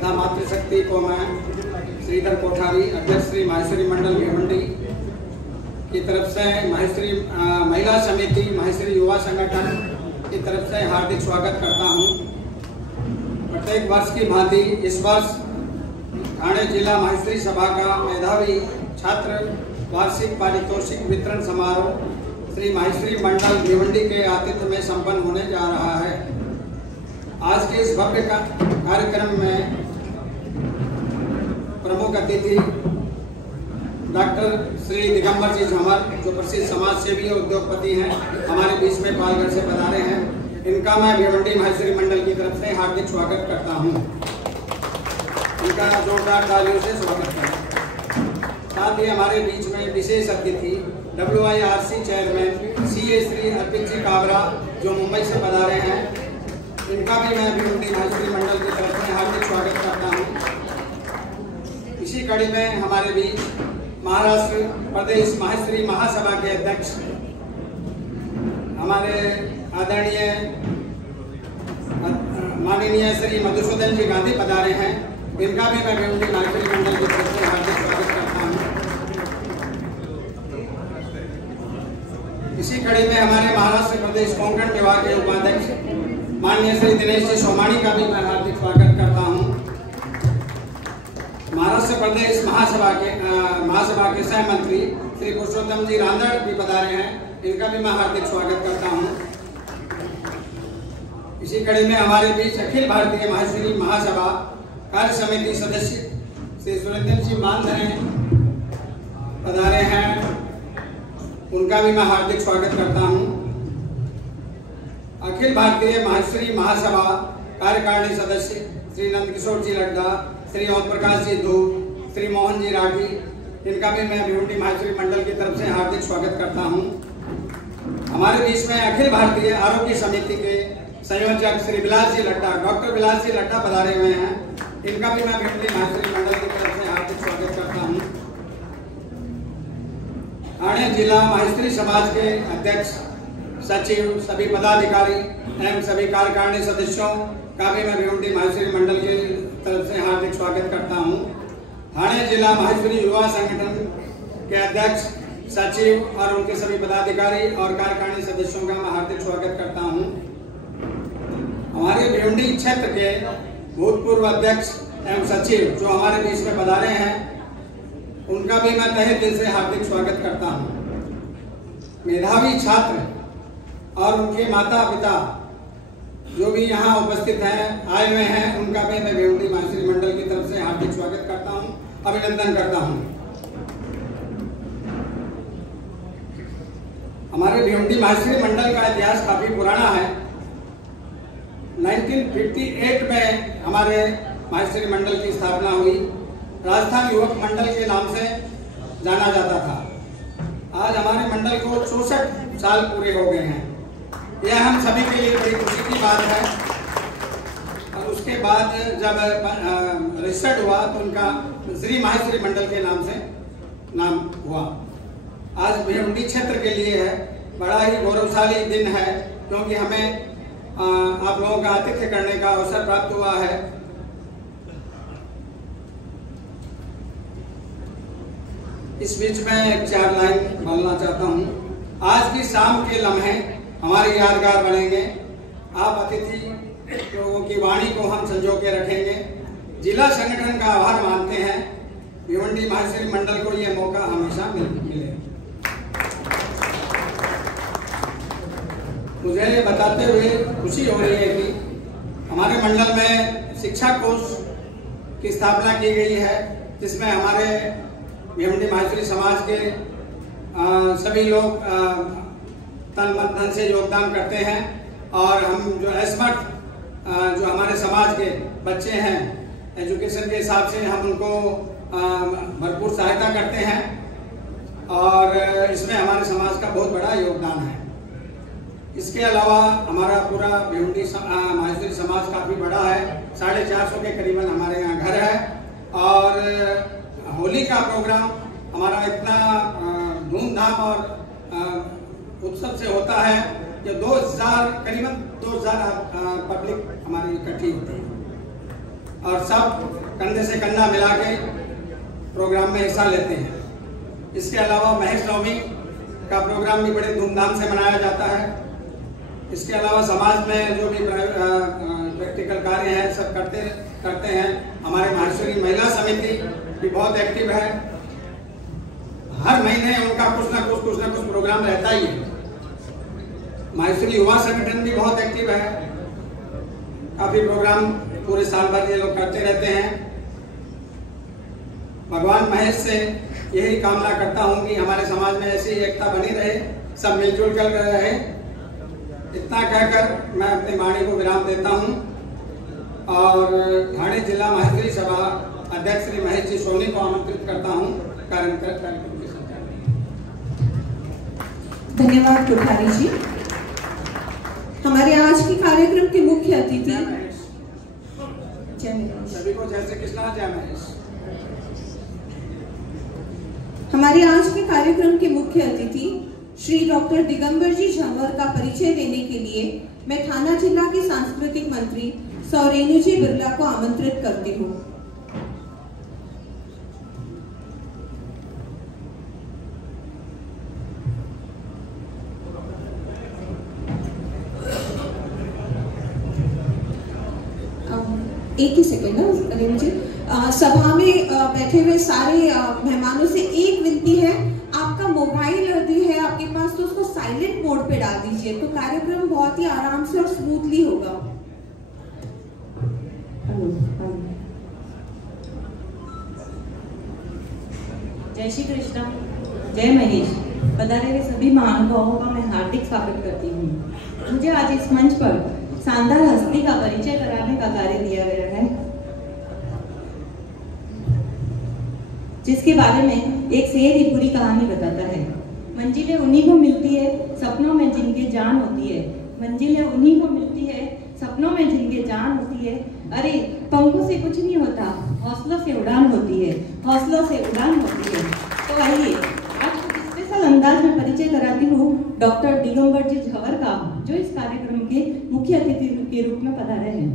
तथा मातृशक्ति को मैं श्रीधर कोठारी, अध्यक्ष श्री माहेश्वरी मंडल भिवंडी की तरफ से माहेश्वरी महिला समिति, माहेश्वरी युवा संगठन की तरफ से हार्दिक स्वागत करता हूं। प्रत्येक वर्ष की भांति इस वर्ष ठाणे जिला माहेश्वरी सभा का मेधावी छात्र वार्षिक पारितोषिक वितरण समारोह श्री माहेश्वरी मंडल भिवंडी के आतिथ्य में संपन्न होने जा रहा है। आज के इस भव्य कार्यक्रम में प्रमुख अतिथि डॉक्टर श्री दिगंबर जी झमर, जो प्रसिद्ध समाज सेवी और उद्योगपति हैं, हमारे बीच में पालघर से पधारे हैं। इनका मैं भिवंडी माहेश्वरी मंडल की तरफ से हार्दिक स्वागत करता हूं। इनका जोरदार तालियों से स्वागत करें। साथ ही हमारे बीच में विशेष अतिथि WIRC चेयरमैन CA श्री अर्पित जी काबरा, जो मुंबई से पधारे हैं। इनका भी मैं भिवंडी माहेश्वरी मंडल की तरफ से हार्दिक स्वागत करता हूं। इसी कड़ी में हमारे बीच महाराष्ट्र प्रदेश माहेश्वरी महासभा के अध्यक्ष हमारे आदरणीय माननीय श्री मधुसूदन जी गांधी पधारे हैं। इनका भी मैं भिवंडी माहेश्वरी मंडल की तरफ से हार्दिक स्वागत करता हूं। इसी कड़ी में हमारे महाराष्ट्र प्रदेश कोंकण विभाग के उपाध्यक्ष माननीय श्री दिनेश जी सोमानी का भी मैं हार्दिक स्वागत करता हूं। महाराष्ट्र प्रदेश महासभा के सह मंत्री श्री पुरुषोत्तम जी रांदड़ भी पधारे हैं। इनका भी मैं हार्दिक स्वागत करता हूं। इसी कड़ी में हमारे बीच अखिल भारतीय माहेश्वरी महासभा कार्य समिति सदस्य श्री सुरेंद्र जी मानधरे पधारे हैं। उनका भी मैं हार्दिक स्वागत करता हूं। अखिल भारतीय माहेश्वरी महासभा कार्यकारिणी सदस्य श्री नंदकिशोर जी लड्डा, श्री ओम प्रकाश जी धूप, श्री मोहन जी राठी, इनका भी मैं भिवंडी माहेश्वरी मंडल की तरफ से हार्दिक स्वागत करता हूं। हमारे बीच में अखिल भारतीय आरोग्य समिति के संयोजक श्री विलास जी लड्डा, डॉक्टर विलास जी लड्डा पधारे हुए हैं। इनका भी मैं भिवंडी माहेश्वरी मंडल की तरफ से हार्दिक स्वागत करता हूं। ठाणे जिला माहेश्वरी समाज के अध्यक्ष, सचिव, सभी पदाधिकारी एवं सभी कार्यकारिणी सदस्यों का भी मैं भिवंडी माहेश्वरी मंडल की तरफ से हार्दिक स्वागत करता हूं। ठाणे जिला माहेश्वरी युवा संगठन के अध्यक्ष, सचिव और उनके सभी पदाधिकारी और कार्यकारिणी सदस्यों का मैं हार्दिक स्वागत करता हूं। हमारे भिवंडी क्षेत्र के भूतपूर्व अध्यक्ष एवं सचिव जो हमारे बीच में पधारे हैं, उनका भी मैं तहे दिल से हार्दिक स्वागत करता हूं। मेधावी छात्र और उनके माता पिता जो भी यहाँ उपस्थित हैं, आए हुए हैं, उनका भी मैं भिवंडी माहेश्वरी मंडल की तरफ से हार्दिक स्वागत करता हूं, अभिनंदन करता हूं। हमारे भिवंडी माहेश्वरी मंडल का इतिहास काफी पुराना है। 1958 में हमारे माहेश्वरी मंडल की स्थापना हुई। राजस्थान युवक मंडल के नाम से जाना जाता था। आज हमारे मंडल को 64 साल पूरे हो गए हैं। यह हम सभी के लिए बड़ी खुशी की बात है। और उसके बाद जब रजिस्टर्ड हुआ तो उनका श्री माहेश्वरी मंडल के नाम से नाम हुआ। आज भिवंडी क्षेत्र के लिए है बड़ा ही गौरवशाली दिन है, क्योंकि हमें आप लोगों का आतिथ्य करने का अवसर प्राप्त हुआ है। इस बीच में 4 लाइन बोलना चाहता हूँ। आज की शाम के लम्हे हमारे यादगार बनेंगे। आप अतिथि लोगों की वाणी को हम संजो के रखेंगे। जिला संगठन का आभार मानते हैं। भिवंडी माहेश्वरी मंडल को ये मौका हमेशा मिले। मुझे ये बताते हुए खुशी हो रही है कि हमारे मंडल में शिक्षा कोष की स्थापना की गई है, जिसमें हमारे भिवंडी माहेश्वरी समाज के सभी लोग तन मन धन से योगदान करते हैं। और हम जो एस्मट जो हमारे समाज के बच्चे हैं, एजुकेशन के हिसाब से हम उनको भरपूर सहायता करते हैं और इसमें हमारे समाज का बहुत बड़ा योगदान है। इसके अलावा हमारा पूरा भिवंडी माहेश्वरी समाज काफ़ी बड़ा है। 450 के करीबन हमारे यहाँ घर है। और होली का प्रोग्राम हमारा इतना धूमधाम और उत्सव से होता है कि करीबन 2000 पब्लिक हमारी इकट्ठी होती है। और सब कंधे से कंधा मिला के प्रोग्राम में हिस्सा लेते हैं। इसके अलावा महेश नवमी का प्रोग्राम भी बड़े धूमधाम से मनाया जाता है। इसके अलावा समाज में जो भी प्रैक्टिकल कार्य हैं सब करते हैं। हमारे माहेश्वरी महिला समिति भी बहुत एक्टिव है। हर महीने उनका कुछ ना कुछ प्रोग्राम रहता ही है। माहेश्वरी युवा संगठन भी बहुत एक्टिव है। काफी प्रोग्राम पूरे साल भर ये लोग करते रहते हैं। भगवान महेश से यही कामना करता हूं कि हमारे समाज में ऐसी एकता बनी रहे, सब मिलजुल कर रहे। इतना कहकर मैं अपनी वाणी को विराम देता हूं और ठाणे जिला माहेश्वरी सभा अध्यक्ष श्री महेश जी सोनी को आमंत्रित करता हूं कार्यक्रम के संचालन। धन्यवाद कोठारी जी। हमारे आज के कार्यक्रम के मुख्य अतिथि सभी को जय श्री कृष्णा, जय महेश। हमारे आज के कार्यक्रम के मुख्य अतिथि श्री डॉक्टर दिगंबर जी झंवर का परिचय देने के लिए मैं थाना जिला के सांस्कृतिक मंत्री सौरेनु जी बिरला को आमंत्रित करती हूँ। एक ही सेकेंड ना मुझे सभा में बैठे हुए सारे मेहमानों से एक विनती है, आपका मोबाइल यदि है आपके पास तो उसको साइलेंट मोड पे डाल दीजिए, तो कार्यक्रम बहुत ही आराम से और स्मूथली होगा। जय श्री कृष्णा, जय महेश। पधारे हुए सभी महानुभावों का मैं हार्दिक स्वागत करती हूँ। मुझे आज इस मंच पर शानदार हस्ती का परिचय कराने का कार्य दिया गया है, जिसके बारे में एक शेर ही पूरी कहानी बताता है। मंजिलें उन्हीं को मिलती है सपनों में जिनके जान होती है। मंजिलें उन्हीं को मिलती है सपनों में जिनके जान होती है। अरे पंखों से कुछ नहीं होता, हौसलों से उड़ान होती है, हौसलों से उड़ान होती है। तो आइए आज कुछ स्पेशल अंदाज में परिचय कराती हूँ डॉक्टर दिगंबर जी झंवर का, जो इस कार्यक्रम के मुख्य अतिथि के रूप में पधारे हैं।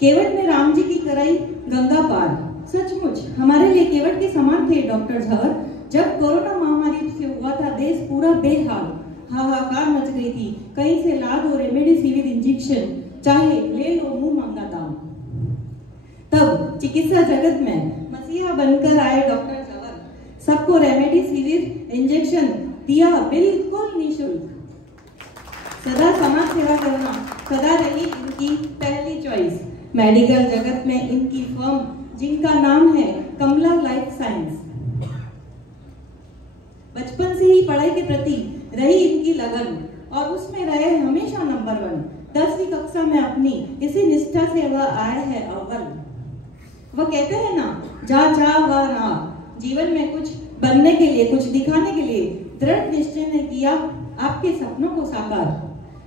केवट में राम जी की कराई गंगा पार, सचमुच हमारे लिए केवट के समान थे डॉक्टर झंवर। जब कोरोना महामारी से हुआ था देश पूरा बेहाल, हाहाकार मच गई थी। कहीं से ला दो रेमडेसिविर इंजेक्शन, चाहे ले लो मुंह मांगा दाम। तब चिकित्सा जगत में मसीहा बनकर आए डॉक्टर झंवर, सबको रेमडेसिविर इंजेक्शन दिया बिल्कुल निःशुल्क। सदा समाज सेवा करना सदा रही इनकी पहली चॉइस। मेडिकल जगत में इनकी फर्म जिनका नाम है कमला लाइफ साइंस। बचपन से ही पढ़ाई के प्रति रही इनकी लगन और उसमें रहे हमेशा नंबर 1। 10वीं कक्षा में अपनी इसी निष्ठा से वह आए हैं अव्वल। वह कहते हैं ना, जा जा वह ना। जीवन में कुछ बनने के लिए, कुछ दिखाने के लिए दृढ़ निश्चय ने किया आपके सपनों को साकार।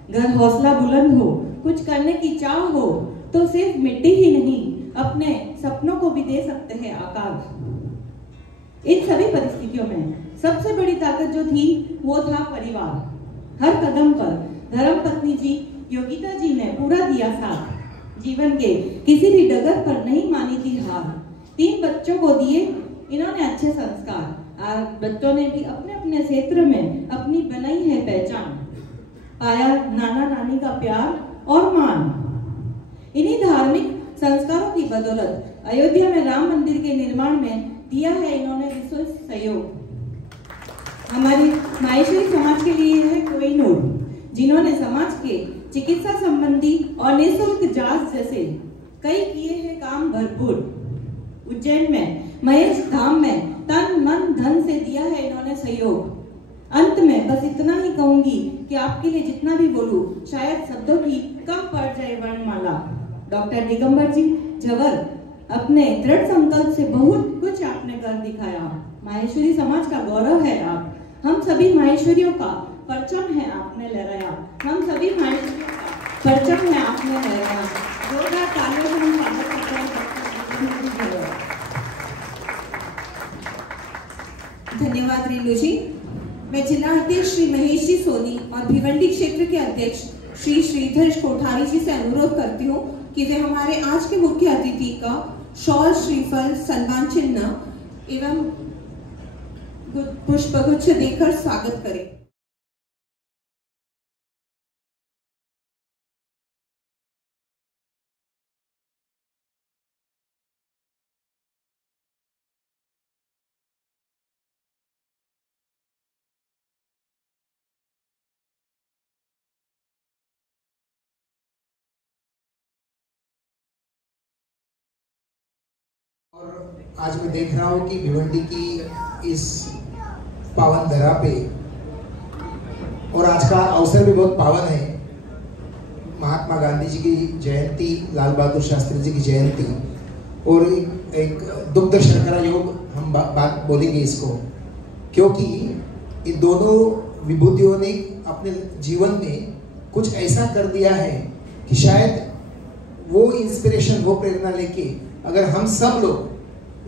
अगर हौसला बुलंद हो, कुछ करने की चाह हो, तो सिर्फ मिट्टी ही नहीं अपने सपनों को भी दे सकते हैं आकार। इन सभी परिस्थितियों में सबसे बड़ी ताकत जो थी वो था परिवार। हर कदम पर धर्मपत्नी जी योगिता जी ने पूरा दिया साथ। जीवन के किसी भी डगर पर नहीं मानी थी हार। 3 बच्चों को दिए इन्होंने अच्छे संस्कार। आज बच्चों ने भी अपने अपने क्षेत्र में अपनी बनाई है पहचान। पाया नाना नानी का प्यार और मान। इन्हीं धार्मिक संस्कारों की बदौलत अयोध्या में राम मंदिर के निर्माण में दिया है इन्होंने विशेष सहयोग। हमारी माहेश्वरी समाज के लिए है कोहिनूर, जिन्होंने समाज के चिकित्सा संबंधी और निःशुल्क जांच जैसे कई किए हैं काम भरपूर। उज्जैन में महेश धाम में तन मन धन से दिया है इन्होंने सहयोग। अंत में बस इतना ही कहूंगी कि आपके लिए जितना भी बोलूं शायद शब्दों की कम पड़ जाए वर्णमाला। डॉक्टर दिगंबर जी झंवर, अपने दृढ़ संकल्प से बहुत कुछ आपने कर दिखाया। माहेश्वरी समाज का गौरव है आप। हम सभी माहेश्वरियों का परचम है आपने लहराया। हम सभी माहेश्वरियों का परचम है आपने लहराया। जोरदार तालियों से हम स्वागत करते हैं। धन्यवाद रेणु जी। मैं जिला अध्यक्ष श्री महेश जी सोनी और भिवंडी क्षेत्र के अध्यक्ष श्री श्रीधर कोठारी जी से अनुरोध करती हूँ कि वे हमारे आज के मुख्य अतिथि का शॉल, श्रीफल, सम्मान चिन्ह एवं पुष्पगुच्छ देकर स्वागत करें। और आज मैं देख रहा हूँ कि भिवंडी की इस पावन धरा पे, और आज का अवसर भी बहुत पावन है, महात्मा गांधी जी की जयंती, लाल बहादुर शास्त्री जी की जयंती, और एक दुग्ध शर्करा योग हम बात बोलेंगे इसको, क्योंकि इन दोनों विभूतियों ने अपने जीवन में कुछ ऐसा कर दिया है कि शायद वो इंस्पिरेशन, वो प्रेरणा लेके अगर हम सब लोग,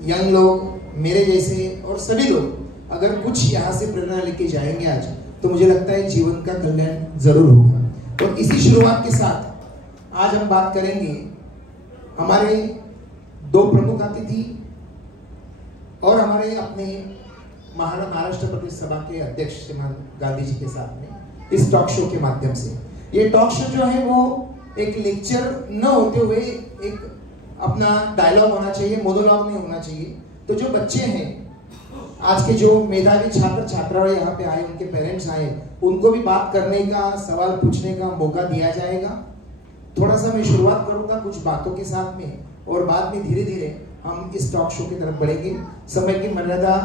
यंग लोग, मेरे जैसे और सभी लोग अगर कुछ यहाँ से प्रेरणा लेके जाएंगे आज, तो मुझे लगता है जीवन का कल्याण जरूर होगा। और इसी शुरुआत के साथ आज हम बात करेंगे हमारे दो प्रमुख अतिथि और हमारे अपने महाराष्ट्र प्रदेश सभा के अध्यक्ष श्रीमान गांधी जी के साथ में इस टॉक शो के माध्यम से। ये टॉक शो जो है वो एक लेक्चर न होते हुए एक अपना डायलॉग होना चाहिए, मोनोलॉग नहीं होना चाहिए। तो जो बच्चे हैं, आज के जो मेधावी छात्र छात्राएं यहाँ पे आए, उनके पेरेंट्स आए, उनको भी बात करने का, सवाल पूछने का मौका दिया जाएगा। थोड़ा सा मैं शुरुआत करूंगा कुछ बातों के साथ में, और बाद में धीरे धीरे हम इस टॉक शो की तरफ बढ़ेंगे। समय की मर्यादा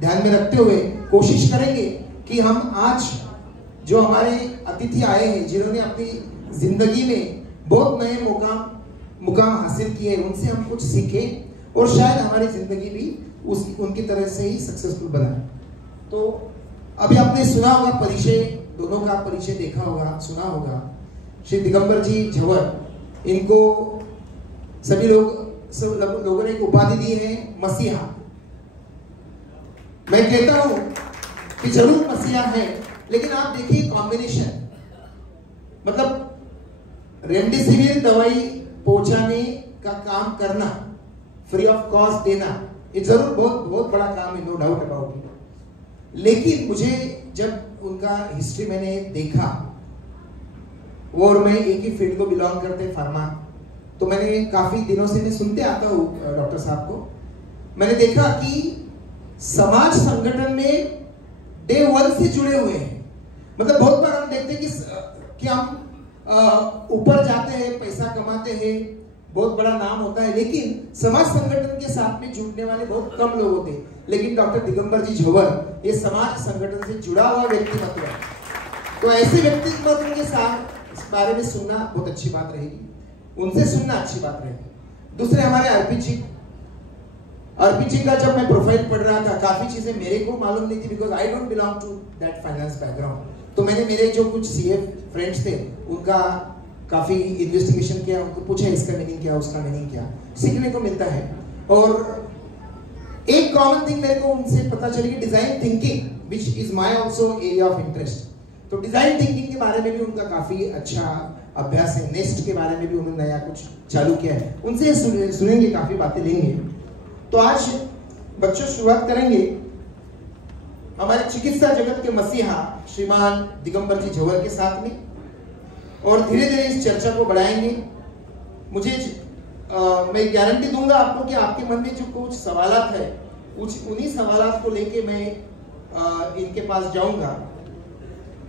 ध्यान में रखते हुए कोशिश करेंगे कि हम आज जो हमारे अतिथि आए हैं, जिन्होंने अपनी जिंदगी में बहुत नए मुकाम हासिल किए, उनसे हम कुछ सीखें और शायद हमारी जिंदगी भी उनकी तरह से ही सक्सेसफुल बनाए। तो अभी आपने सुना होगा परिचय, दोनों का परिचय देखा होगा, सुना होगा। श्री दिगंबर जी झंवर, इनको सभी लोगों ने एक उपाधि दी है, मसीहा। मैं कहता हूं कि जरूर मसीहा है, लेकिन आप देखिए कॉम्बिनेशन, मतलब रेमडेसिविर दवाई पहुंचाने का काम करना, फ्री ऑफ कॉस्ट देना, ये जरूर बहुत बड़ा काम है, नो डाउट अबाउट इट। लेकिन मुझे जब उनका हिस्ट्री मैंने देखा, और मैं एक ही फील्ड को बिलोंग करते फार्मा, तो मैंने काफी दिनों से मैं सुनते आता हूँ डॉक्टर साहब को, मैंने देखा कि समाज संगठन में डे 1 से जुड़े हुए हैं। मतलब बहुत बार हम देखते हैं कि हम ऊपर जाते हैं, पैसा कमाते हैं, बहुत बड़ा नाम होता है, लेकिन समाज संगठन के साथ में जुड़ने वाले बहुत कम लोग होते हैं। लेकिन डॉक्टर दिगंबर जी झंवर ये समाज संगठन से जुड़ा हुआ व्यक्तित्व है, तो ऐसे व्यक्तित्व के साथ इस बारे में सुनना बहुत अच्छी बात रहेगी, उनसे सुनना अच्छी बात रहेगी। दूसरे हमारे अर्पित जी का जब मैं प्रोफाइल पढ़ रहा था, काफी चीजें मेरे को मालूम नहीं थी, because I don't belong to that finance background. तो मैंने मेरे जो कुछ सीए फ्रेंड्स थे, उनका काफी इन्वेस्टिगेशन किया, उनको पूछा इसका मीनिंग क्या, उसका मीनिंग क्या, सीखने को मिलता है। और एक कॉमन थिंग मेरे को उनसे पता चली कि design thinking, which is my also area of interest. तो डिजाइन थिंकिंग के बारे में भी उनका काफी अच्छा अभ्यास है। नेस्ट के बारे में भी उन्होंने नया कुछ चालू किया है, उनसे सुनेंगे, काफी बातें लेंगे। तो आज बच्चों शुरुआत करेंगे हमारे चिकित्सा जगत के मसीहा श्रीमान दिगंबर जी झंवर के साथ में, और धीरे धीरे इस चर्चा को बढ़ाएंगे। मुझे मैं गारंटी दूंगा आपको कि आपके मन में जो कुछ सवालात है, उन्हीं सवालात को लेके मैं इनके पास जाऊंगा।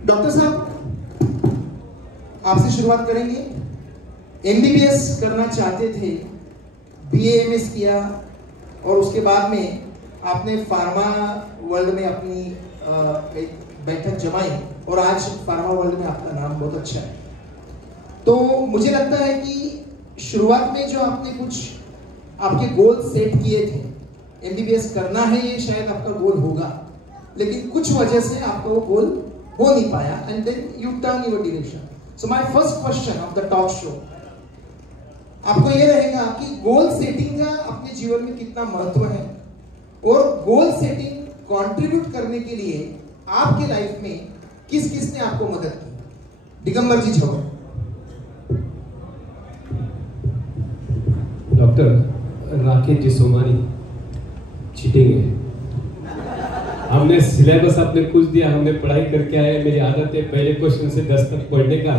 डॉक्टर साहब, आपसे शुरुआत करेंगे। एमबीबीएस करना चाहते थे, बीएएमएस किया, और उसके बाद में आपने फार्मा वर्ल्ड में अपनी एक बैठक जमाई, और आज फार्मा वर्ल्ड में आपका नाम बहुत अच्छा है। तो मुझे लगता है कि शुरुआत में जो आपने कुछ आपके गोल सेट किए थे, एमबीबीएस करना है, ये शायद आपका गोल होगा, लेकिन कुछ वजह से आपका वो गोल हो नहीं पाया, and then you turn your direction. So my first question of the talk show आपको ये रहेगा कि गोल सेटिंग का अपने जीवन में कितना महत्व है, और गोल सेटिंग कंट्रीब्यूट करने के लिए आपके लाइफ में किस किस ने आपको मदद की। दिगंबर जी झंवर। डॉक्टर राकेश जी सोमानी चीटिंग है। हमने सिलेबस आपने कुछ दिया, हमने पढ़ाई करके आए, मेरी आदत है पहले क्वेश्चन से 10 तक पढ़ने का,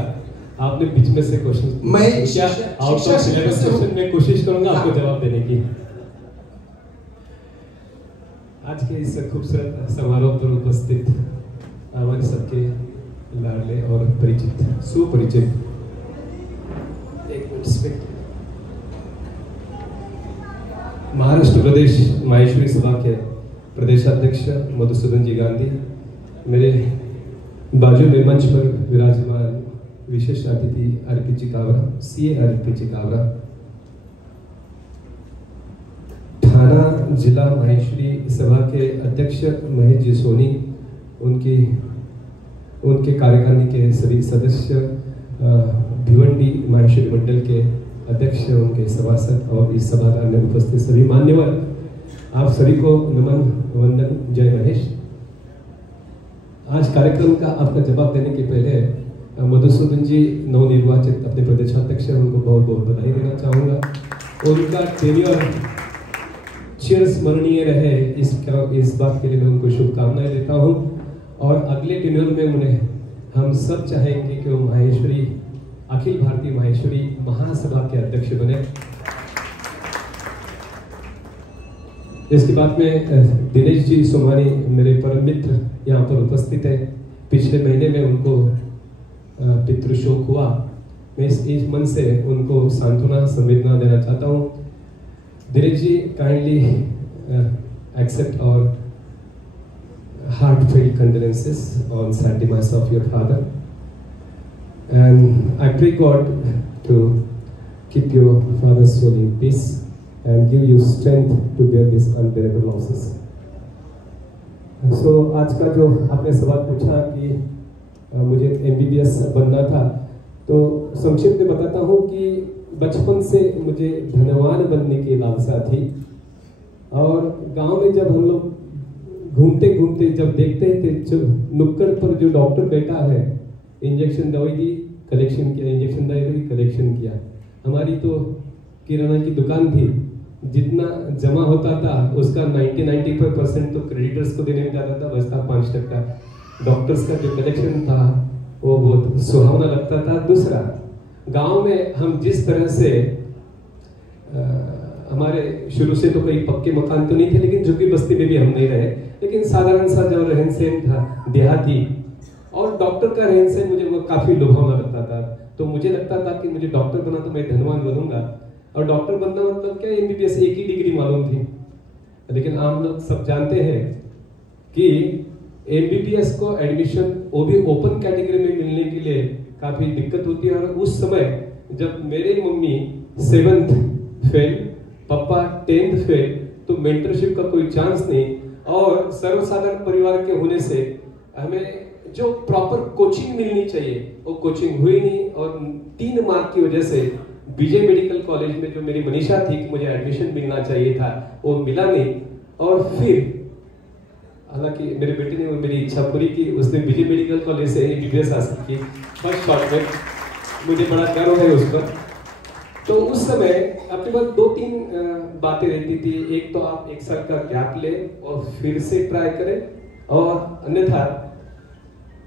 आपने बीच में से क्वेश्चन मैं क्या आउट ऑफ सिलेबस क्वेश्चन में कोशिश करूंगा आपको जवाब देने की। आज के इस खूबसूरत समारोह पर उपस्थित हमारे सबके लाडले और परिचित सुपरिचित, एक मिनट, महाराष्ट्र प्रदेश माहेश्वरी सभा के प्रदेशाध्यक्ष मधुसूदन जी गांधी, मेरे बाजू में मंच पर विराजमान विशेष अतिथि अर्पित जी कावरा, सीए अर्पित जी कावरा, थाना जिला माहेश्वरी सभा के अध्यक्ष महेश जी सोनी, उनके कार्यकारिणी के सभी सदस्य, भिवंडी माहेश्वरी मंडल के अध्यक्ष, उनके सभासद और इस सभागार में उपस्थित सभी मान्यवर, आप सभी को नमन वंदन, जय महेश। आज कार्यक्रम का आपका जवाब देने के पहले मधुसूदन जी नवनिर्वाचित अपने प्रदेशाध्यक्ष, उनको बहुत बहुत बधाई देना चाहूँगा। उनका टेन्योर चिरस्मरणीय रहे, इस बात के लिए मैं उनको शुभकामनाएं देता हूँ। और अगले टेन्योर में उन्हें हम सब चाहेंगे कि वो माहेश्वरी, अखिल भारतीय माहेश्वरी महासभा के अध्यक्ष बने। इसके बाद में दिनेश जी सोमानी, मेरे परम मित्र, यहाँ पर उपस्थित है। पिछले महीने में उनको पितृशोक हुआ। मैं इस मन से उनको सांत्वना संवेदना देना चाहता हूँ। दिनेश जी, काइंडली एक्सेप्ट और heartfelt condolences on sad demise of your father, and I pray God to keep your father's soul in peace and give you strength to bear these unbearable losses. So आज का जो आपने सवाल पूछा कि मुझे MBBS बनना था, तो संक्षिप्त में बताता हूँ कि बचपन से मुझे धनवान बनने की लालसा थी। और गांव में जब हम लोग घूमते घूमते जब देखते थे नुक्कड़ पर जो डॉक्टर बैठा है, इंजेक्शन दवाई दी, कलेक्शन किया, इंजेक्शन दवाई कलेक्शन किया। हमारी तो किराना की दुकान थी, जितना जमा होता था उसका 90-95% तो क्रेडिटर्स को देने में जाता था, बचता 5%। डॉक्टर्स का जो कलेक्शन था वो बहुत सुहावना लगता था। दूसरा, गांव में हम जिस तरह से हमारे शुरू से तो कोई पक्के मकान तो नहीं थे, लेकिन झुग्गी बस्ती में भी हम नहीं रहे, लेकिन साधारण सा जो रहन सहन था देहाती, और डॉक्टर का रहन सहन मुझे वो काफी लुभावना लगता था। तो मुझे लगता था कि मुझे डॉक्टर बना तो मैं धनवान बनूंगा, और डॉक्टर बनना मतलब क्या, MBBS एक ही डिग्री मालूम थी। लेकिन आम लोग सब जानते हैं कि MBBS को एडमिशन वो भी ओपन कैटेगरी में मिलने के लिए काफी दिक्कत होती है। और उस समय जब मेरे मम्मी 7th फेल, पापा 10th फेल, तो मेंटरशिप का कोई चांस नहीं, और सर्वसाधारण परिवार के होने से हमें जो प्रॉपर कोचिंग मिलनी चाहिए वो कोचिंग हुई नहीं। और 3 मार्क की वजह से विजय मेडिकल कॉलेज में जो मेरी मनीषा थी कि मुझे एडमिशन मिलना चाहिए था, वो मिला नहीं। और फिर हालांकि मेरे बेटे ने मेरी इच्छा पूरी की, उसने विजय मेडिकल कॉलेज से MBBS हासिल की फर्स्ट शॉट में, मुझे बड़ा गर्व है उस पर। तो उस समय अपने पास 2-3 बातें रहती थी। एक तो आप एक साल का गैप ले और फिर से ट्राई करें, और अन्यथा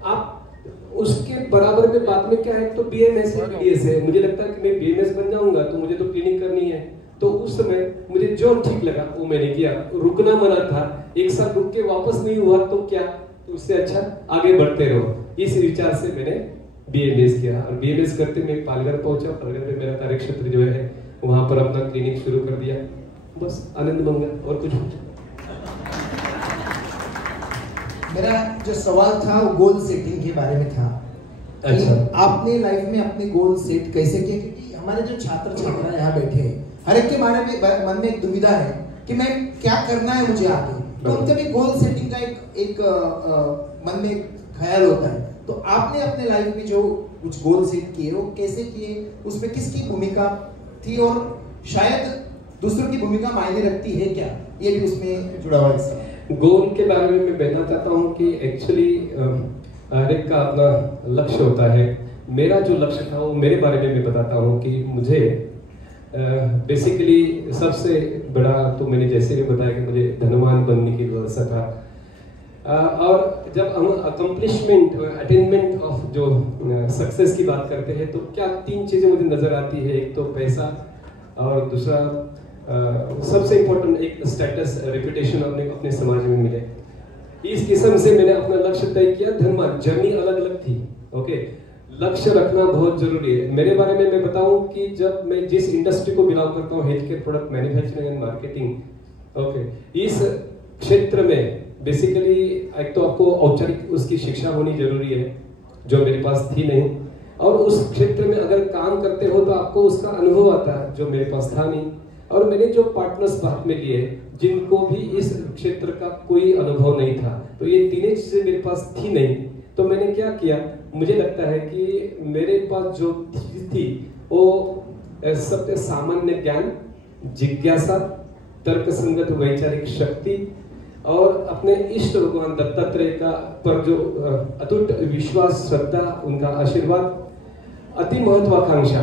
आप उसके बराबर में बाद में क्या है, तो BMS है, BS है। मुझे लगता है कि मैं BMS बन जाऊंगा तो मुझे तो क्लिनिक करनी है। तो उस समय मुझे जो ठीक लगा वो मैंने किया। रुकना मना था, एक साल रुक के वापस नहीं हुआ तो क्या, तो उससे अच्छा आगे बढ़ते रहो, इस विचार से मैंने BMS किया। और BMS करते मैं पालघर पहुंचा। पालघर में मेरा कार्यक्षेत्र जो है, वहां पर अपना क्लिनिक शुरू कर दिया। बस आनंद मंगल, और कुछ। मेरा जो सवाल था वो गोल सेटिंग के बारे में था। अच्छा, आपने लाइफ में अपने गोल सेट कैसे किए? क्योंकि हमारे जो छात्र छात्रा यहाँ बैठे हैं, हर एक के बारे में मन में एक दुविधा है कि मैं क्या करना है मुझे आगे। तो हम कभी गोल सेटिंग का एक मन में ख्याल होता है। तो आपने अपने लाइफ में जो कुछ गोल सेट किए वो कैसे किए, उसमें किसकी भूमिका थी, और शायद दूसरों की भूमिका मायने रखती है क्या, ये भी उसमें जुड़ा हुआ हिस्सा। गोल के बारे में मैं कहना चाहता हूँ कि एक्चुअली हर एक का अपना लक्ष्य होता है। मेरा जो लक्ष्य था वो मेरे बारे में मैं बताता हूँ कि मुझे बेसिकली सबसे बड़ा तो मैंने जैसे भी बताया कि मुझे धनवान बनने की लालसा था। और जब हम अकम्पलिशमेंट अटेनमेंट ऑफ जो सक्सेस की बात करते हैं तो क्या 3 चीज़ें मुझे नज़र आती है। एक तो पैसा, और दूसरा सबसे इम्पोर्टेंट एक स्टेटस, रेपुटेशन अपने समाज में मिले। इस किस्म से मैंने अपना लक्ष्य तय किया। धनवान जर्नी अलग अलग थी। ओके, लक्ष्य रखना बहुत जरूरी है। मेरे बारे में मैं बताऊं कि जब मैं जिस इंडस्ट्री को बिलोंग करता हूं, health care product manufacturing and marketing, okay, इस क्षेत्र में बेसिकली एक तो आपको औपचारिक उसकी शिक्षा होनी जरूरी है, जो मेरे पास थी नहीं, और उस क्षेत्र में अगर काम करते हो तो आपको उसका अनुभव आता है, जो मेरे पास था नहीं। और मैंने जो पार्टनर्स साथ में लिए जिनको भी इस क्षेत्र का कोई अनुभव नहीं था, तो ये तीनों चीजें मेरे पास थी नहीं। तो मैंने क्या किया, मुझे लगता है कि मेरे पास जो थी वो सबसे सामान्य ज्ञान, जिज्ञासा, तर्कसंगत वैचारिक शक्ति और अपने इष्ट भगवान दत्तात्रेय का पर जो अटूट विश्वास, श्रद्धा, उनका आशीर्वाद, अति महत्वाकांक्षा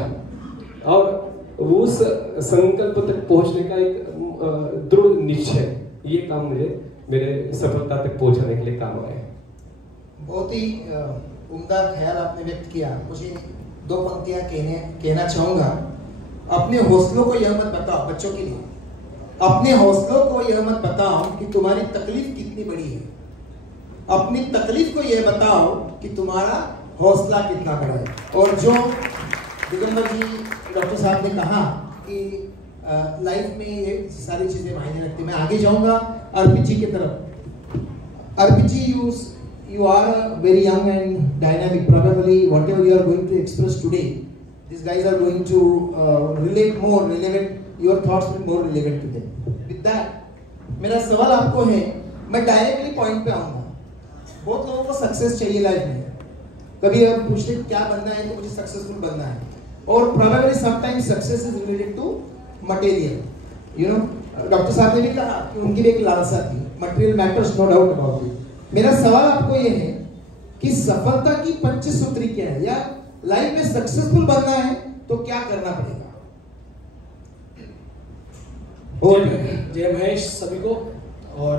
और उस संकल्प तक पहुंचने का एक दृढ़ निश्चय, ये काम मुझे मेरे सफलता तक पहुंचाने के लिए काम आए। बहुत ही उम्दा ख्याल आपने व्यक्त किया। मुझे 2 पंक्तियां कहना चाहूंगा। अपने हौसलों को यह मत बताओ, बच्चों के लिए, अपने हौसलों को यह मत बताओ कि तुम्हारी तकलीफ कितनी बड़ी है, अपनी तकलीफ को यह बताओ कि तुम्हारा हौसला कितना बड़ा है। और जो दिगंबर जी डॉक्टर साहब ने कहा कि लाइफ में ये सारी चीजें मायने रखती। मैं आगे जाऊंगा अर्पित जी की तरफ। अर्पित जी, you are very young and dynamic. Probably whatever you are going to express today, these guys are going to relate more relevant. Your thoughts will be more relevant to them. With that, मेरा सवाल आपको है, मैं directly point पे आऊंगा। बहुत लोगों को सक्सेस चाहिए लाइफ में। कभी आप पूछते क्या बनना है, तो मुझे सक्सेसफुल बनना है। और probably sometimes success is related to material. You know, doctor साहब ने भी कहा कि उनकी भी एक लालसा थी। Material matters, no doubt about it. मेरा सवाल आपको यह है कि सफलता की 25 सूत्री क्या है, या लाइफ में सक्सेसफुल बनना है तो क्या करना पड़ेगा? जय महेश सभी को। और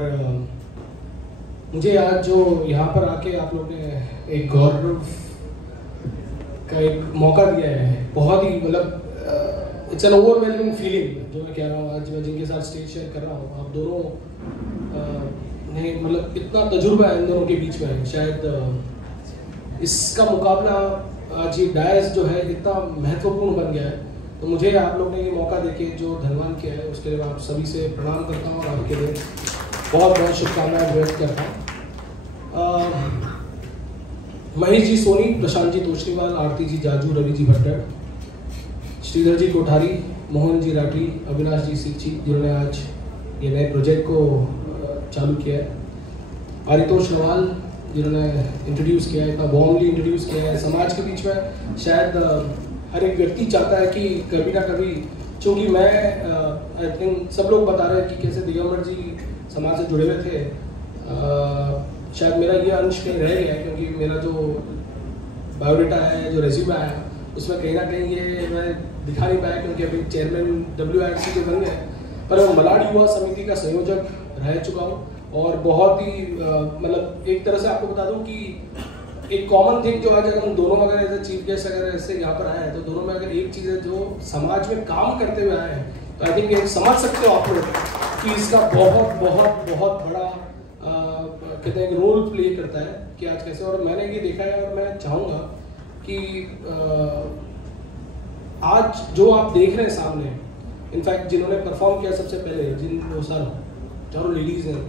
मुझे आज जो यहाँ पर आके आप लोग ने एक गौरव का एक मौका दिया है, बहुत ही मतलब इट्स एन ओवरवेलमिंग फीलिंग जो मैं कह रहा हूँ। आज मैं जिनके साथ स्टेज शेयर कर रहा हूँ, आप दोनों ने मतलब इतना तजुर्बा है इन दोनों के बीच में, शायद इसका मुकाबला आज ये डायस जो है इतना महत्वपूर्ण बन गया है। तो मुझे आप लोग ने ये मौका देके जो धनवान किया है उसके लिए आप सभी से प्रणाम करता हूँ और आपके लिए बहुत बहुत शुभकामनाएं व्यक्त करता हूँ। महेश जी सोनी, प्रशांत जी तोशनीवाल, आरती जी जाजू, रवि जी भट्टर, श्रीधर जी कोठारी, मोहन जी राठी, अविनाश जी सीची, जिन्होंने आज ये नए प्रोजेक्ट को चालू किया है, आरितोष नवाल जिन्होंने इंट्रोड्यूस किया है, इतना वार्मली इंट्रोड्यूस किया है। समाज के बीच में शायद हर एक व्यक्ति चाहता है कि कभी ना कभी, चूँकि मैं आई थिंक सब लोग बता रहे हैं कि कैसे दिगंबर जी समाज से जुड़े हुए थे, शायद मेरा ये अंश कहीं रह गया है, क्योंकि मेरा जो बायोडाटा है, जो रेज्यूमे आया, उसमें कहीं ना कहीं ये मैं दिखा नहीं पाया, क्योंकि अभी चेयरमैन WIRC के बन गए, पर मैं मलाड युवा समिति का संयोजक रह चुका हूँ। और बहुत ही मतलब एक तरह से आपको बता दूं कि एक कॉमन थिंग जो आज अगर हम दोनों अगर एज चीफ गेस्ट अगर ऐसे यहाँ पर आए हैं, तो दोनों में अगर एक चीज़ है जो समाज में काम करते हुए आए हैं, तो आई थिंक समझ सकते हो आप लोग कि इसका बहुत बहुत बहुत बड़ा कहते हैं रोल प्ले करता है कि आज कैसे। और मैंने ये देखा है और मैं चाहूँगा कि आज जो आप देख रहे हैं सामने, इनफैक्ट जिन्होंने परफॉर्म किया सबसे पहले, जिन वो चारों लेडीज़ हैं,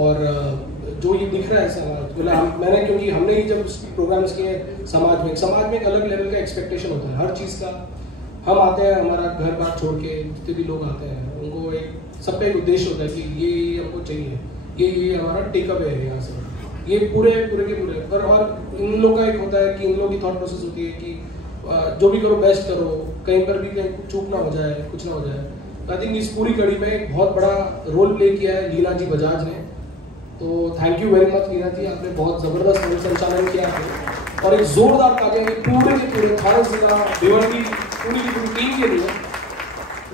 और जो ये दिख रहा है समाज, मतलब मैंने क्योंकि हमने ही जब प्रोग्राम्स किए समाज में एक अलग लेवल का एक्सपेक्टेशन होता है हर चीज़ का। हम आते हैं, हमारा घर बार छोड़ के जितने भी लोग आते हैं, उनको एक सबका एक उद्देश्य होता है कि ये हमको चाहिए, ये हमारा टेक अवे है यहाँ से, ये पूरे के पूरे पर। और इन लोगों का एक होता है कि इन लोगों की थॉट प्रोसेस होती है कि जो भी करो बेस्ट करो, कहीं पर भी कहीं चूक ना हो जाए, कुछ ना हो जाए। आई थिंक इस पूरी कड़ी में एक बहुत बड़ा रोल प्ले किया है लीना जी बजाज ने, तो thank you very much Leena ji, आपने बहुत ज़बरदस्त संचालन किया है। और एक जोरदार तालियां पूरे के पूरे थाना जिला भिवंडी पूरी की पूरी टीम के लिए।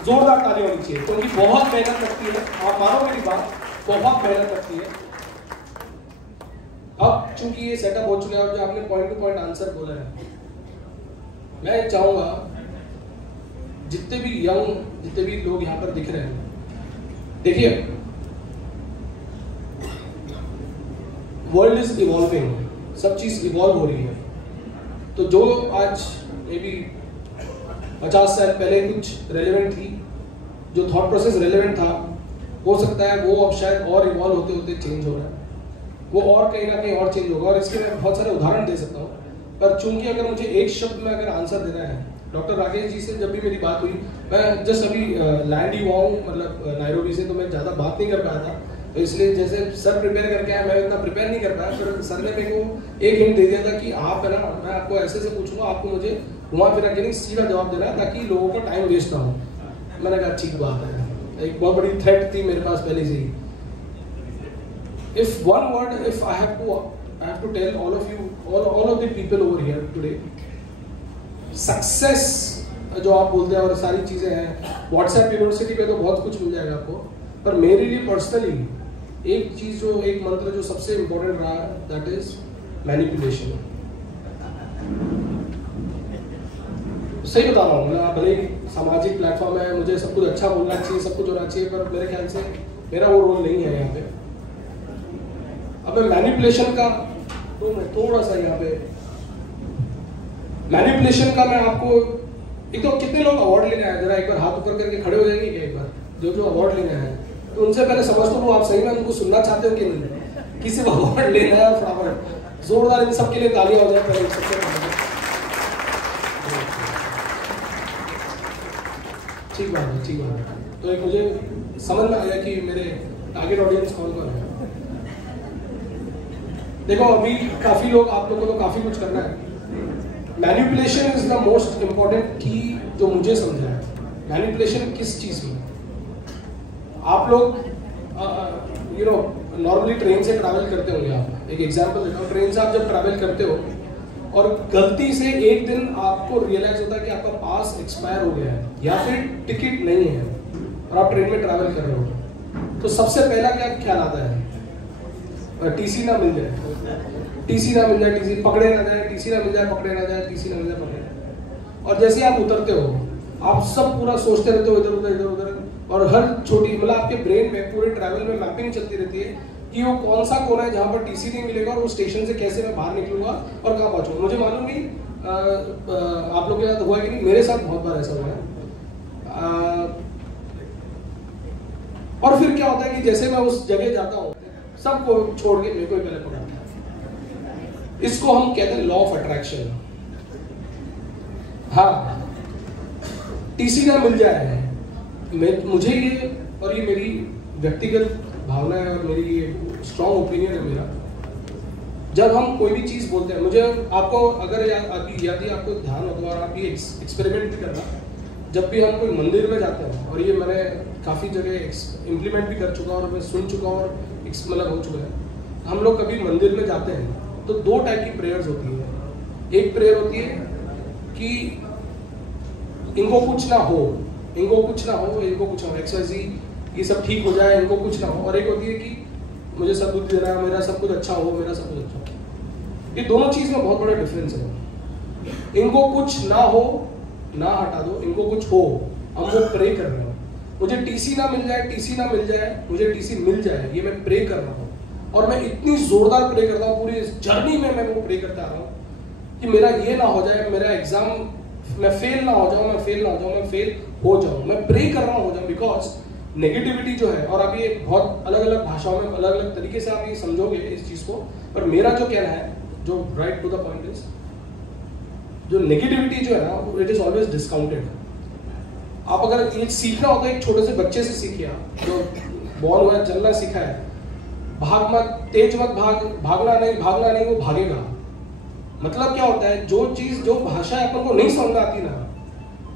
जोरदार ताली होनी चाहिए, क्योंकि बहुत मेहनत लगती है, आप मानो मेरी बात, बहुत मेहनत लगती है। अब चूंकि ये सेटअप हो चुका है और जो आपने पॉइंट टू पॉइंट आंसर बोला है, मैं चाहूंगा जितने भी लोग यहाँ पर दिख रहे हैं, देखिए वर्ल्ड इज इवॉल्विंग, सब चीज इवॉल्व हो रही है। तो जो आज मे बी 50 साल पहले कुछ रेलेवेंट थी, जो थॉट प्रोसेस रेलेवेंट था, हो सकता है वो अब शायद और इवॉल्व होते होते चेंज हो रहा है, वो और कहीं ना कहीं और चेंज होगा। और इसके मैं बहुत सारे उदाहरण दे सकता हूँ, पर चूंकि अगर मुझे एक शब्द में अगर आंसर देना है, डॉक्टर राकेश जी से जब भी मेरी बात हुई, मैं जस्ट अभी लैंड ही हुआ हूँ, मतलब नायरोबी से, तो मैं ज़्यादा बात नहीं कर पाया था, तो इसलिए जैसे सर प्रिपेयर करके आया, मैं इतना प्रिपेयर नहीं कर पाया। फिर सर ने मेरे को एक हिंट दे दिया था कि आप है ना, मैं आपको ऐसे से पूछूंगा, आपको मुझे घुमा फिरा के नहीं सीधा जवाब देना है, ताकि लोगों का टाइम वेस्ट ना हो। मैंने कहा ठीक बात है, एक बहुत बड़ी थ्रेट थी मेरे पास पहले से ही। If one word, if I have to tell all of you, all of the people over here today, success जो आप बोलते हैं और सारी चीजें हैं, WhatsApp यूनिवर्सिटी पे तो बहुत कुछ मिल जाएगा आपको, पर मेरे लिए पर्सनली एक चीज जो, एक मंत्र जो सबसे इंपॉर्टेंट रहा, दैट इज मैनिपुलेशन। सही बता रहा हूँ मैं, भले ही सामाजिक प्लेटफॉर्म है, मुझे सब कुछ अच्छा बोलना चाहिए, सब कुछ होना चाहिए, पर मेरे ख्याल से मेरा वो रोल नहीं है यहाँ पे। अब मैं मैनिपुलेशन का थोड़ा सा यहाँ पे मैनिपुलेशन का मैं आपको, एक तो कितने लोग अवार्ड लेने आए, जरा एक बार हाथ ऊपर करके खड़े हो जाएंगे क्या एक बार, जो अवार्ड लेने आए, तो उनसे पहले समझ तो लो आप सही में उनको सुनना चाहते हो कि नहीं, किसी को अवार्ड लेना है फटाफट जोरदार इन सबके लिए तालियां हो जाए पहले सबसे। ठीक बात है, ठीक बात है। तो एक मुझे समझ में आया कि मेरे टारगेट ऑडियंस कौन कौन है। देखो अभी काफी लोग, आप लोगों को तो काफी कुछ करना है। Manipulation is the most important की जो मुझे समझा है। मैनिपुलेशन किस चीज में, आप लोग नॉर्मली ट्रेन से ट्रैवल करते होंगे, आप एक एग्जांपल देता हूँ, ट्रेन से आप जब ट्रैवल करते हो और गलती से एक दिन आपको रियलाइज होता है कि आपका पास एक्सपायर हो गया है या फिर टिकट नहीं है और आप ट्रेन में ट्रैवल कर रहे हो, तो सबसे पहला क्या ख्याल आता है, टीसी ना मिल जाए, टीसी ना मिल जाए, टीसी पकड़े ना जाए, टीसी ना मिल जाए, पकड़े ना जाए, टीसी ना मिल जाए, पकड़े ना। और जैसे आप उतरते हो, आप सब पूरा सोचते रहते हो इधर उधर इधर उधर, और हर छोटी मतलब आपके ब्रेन में पूरे ट्रैवल में मैपिंग चलती रहती है कि वो कौन सा कोना है जहाँ पर टीसी नहीं मिलेगा और वो स्टेशन से कैसे मैं बाहर निकलूंगा और कहाँ पहुंचूंगा। मुझे मालूम नहीं आप लोग के साथ हुआ कि नहीं, मेरे साथ बहुत बार ऐसा हुआ है। और फिर क्या होता है कि जैसे मैं उस जगह जाता हूँ, सबको छोड़ के मेरे को ही पहले पकड़ता है। इसको हम कहते हैं लॉ ऑफ अट्रैक्शन। हाँ, टीसी ना मिल जाए, मुझे ये, और ये मेरी व्यक्तिगत भावना है और मेरी ये स्ट्रॉन्ग ओपिनियन है मेरा, जब हम कोई भी चीज बोलते हैं, मुझे आपको अगर अभी याद ही आपको ध्यान होगा और आप ये एक्सपेरिमेंट भी करना, जब भी हम कोई मंदिर में जाते हैं, और ये मैंने काफ़ी जगह इम्प्लीमेंट भी कर चुका और मैं सुन चुका और मतलब हो चुका है, हम लोग कभी मंदिर में जाते हैं तो दो टाइप की प्रेयर्स होती है। एक प्रेयर होती है कि इनको कुछ ना हो, इनको कुछ ना हो, इनको कुछ ना हो, एक्सवाइजी ये सब ठीक हो जाए, इनको कुछ ना हो। और एक होती है कि मुझे सब कुछ देना है, मेरा सब कुछ अच्छा हो, मेरा सब कुछ अच्छा हो। ये दोनों चीज़ में बहुत बड़ा डिफरेंस है। इनको कुछ ना हो ना हटा दो, इनको कुछ हो, हम वो प्रे कर रहे हो। मुझे टीसी ना मिल जाए, टीसी ना मिल जाए, मुझे टीसी मिल जाए, ये मैं प्रे कर रहा हूँ। और मैं इतनी जोरदार प्रे करता हूँ, पूरी जर्नी में मैं वो प्रे करता आ रहा हूँ कि मेरा ये ना हो जाए, मेरा एग्जाम मैं फेल ना हो जाऊँ, मैं फेल ना हो जाऊँ, मैं फेल हो जाऊँ, मैं प्रे कर रहा हूँ हो जाऊँ। बिकॉज नेगेटिविटी जो है, और अभी एक बहुत अलग अलग भाषाओं में अलग अलग तरीके से आप ये समझोगे इस चीज को, पर मेरा जो कहना है, जो right to the point is, जो नेगेटिविटी जो है ना, इट इज ऑलवेज डिस्काउंटेड। आप अगर ये सीखना होता है एक छोटे से बच्चे से सीखिए, जो बॉर्न हुआ है, चलना सीखा है, भाग मत, तेज मत भाग, भागना नहीं वो भागेगा। मतलब क्या होता है, जो चीज, जो भाषा अपन को नहीं समझ आती ना,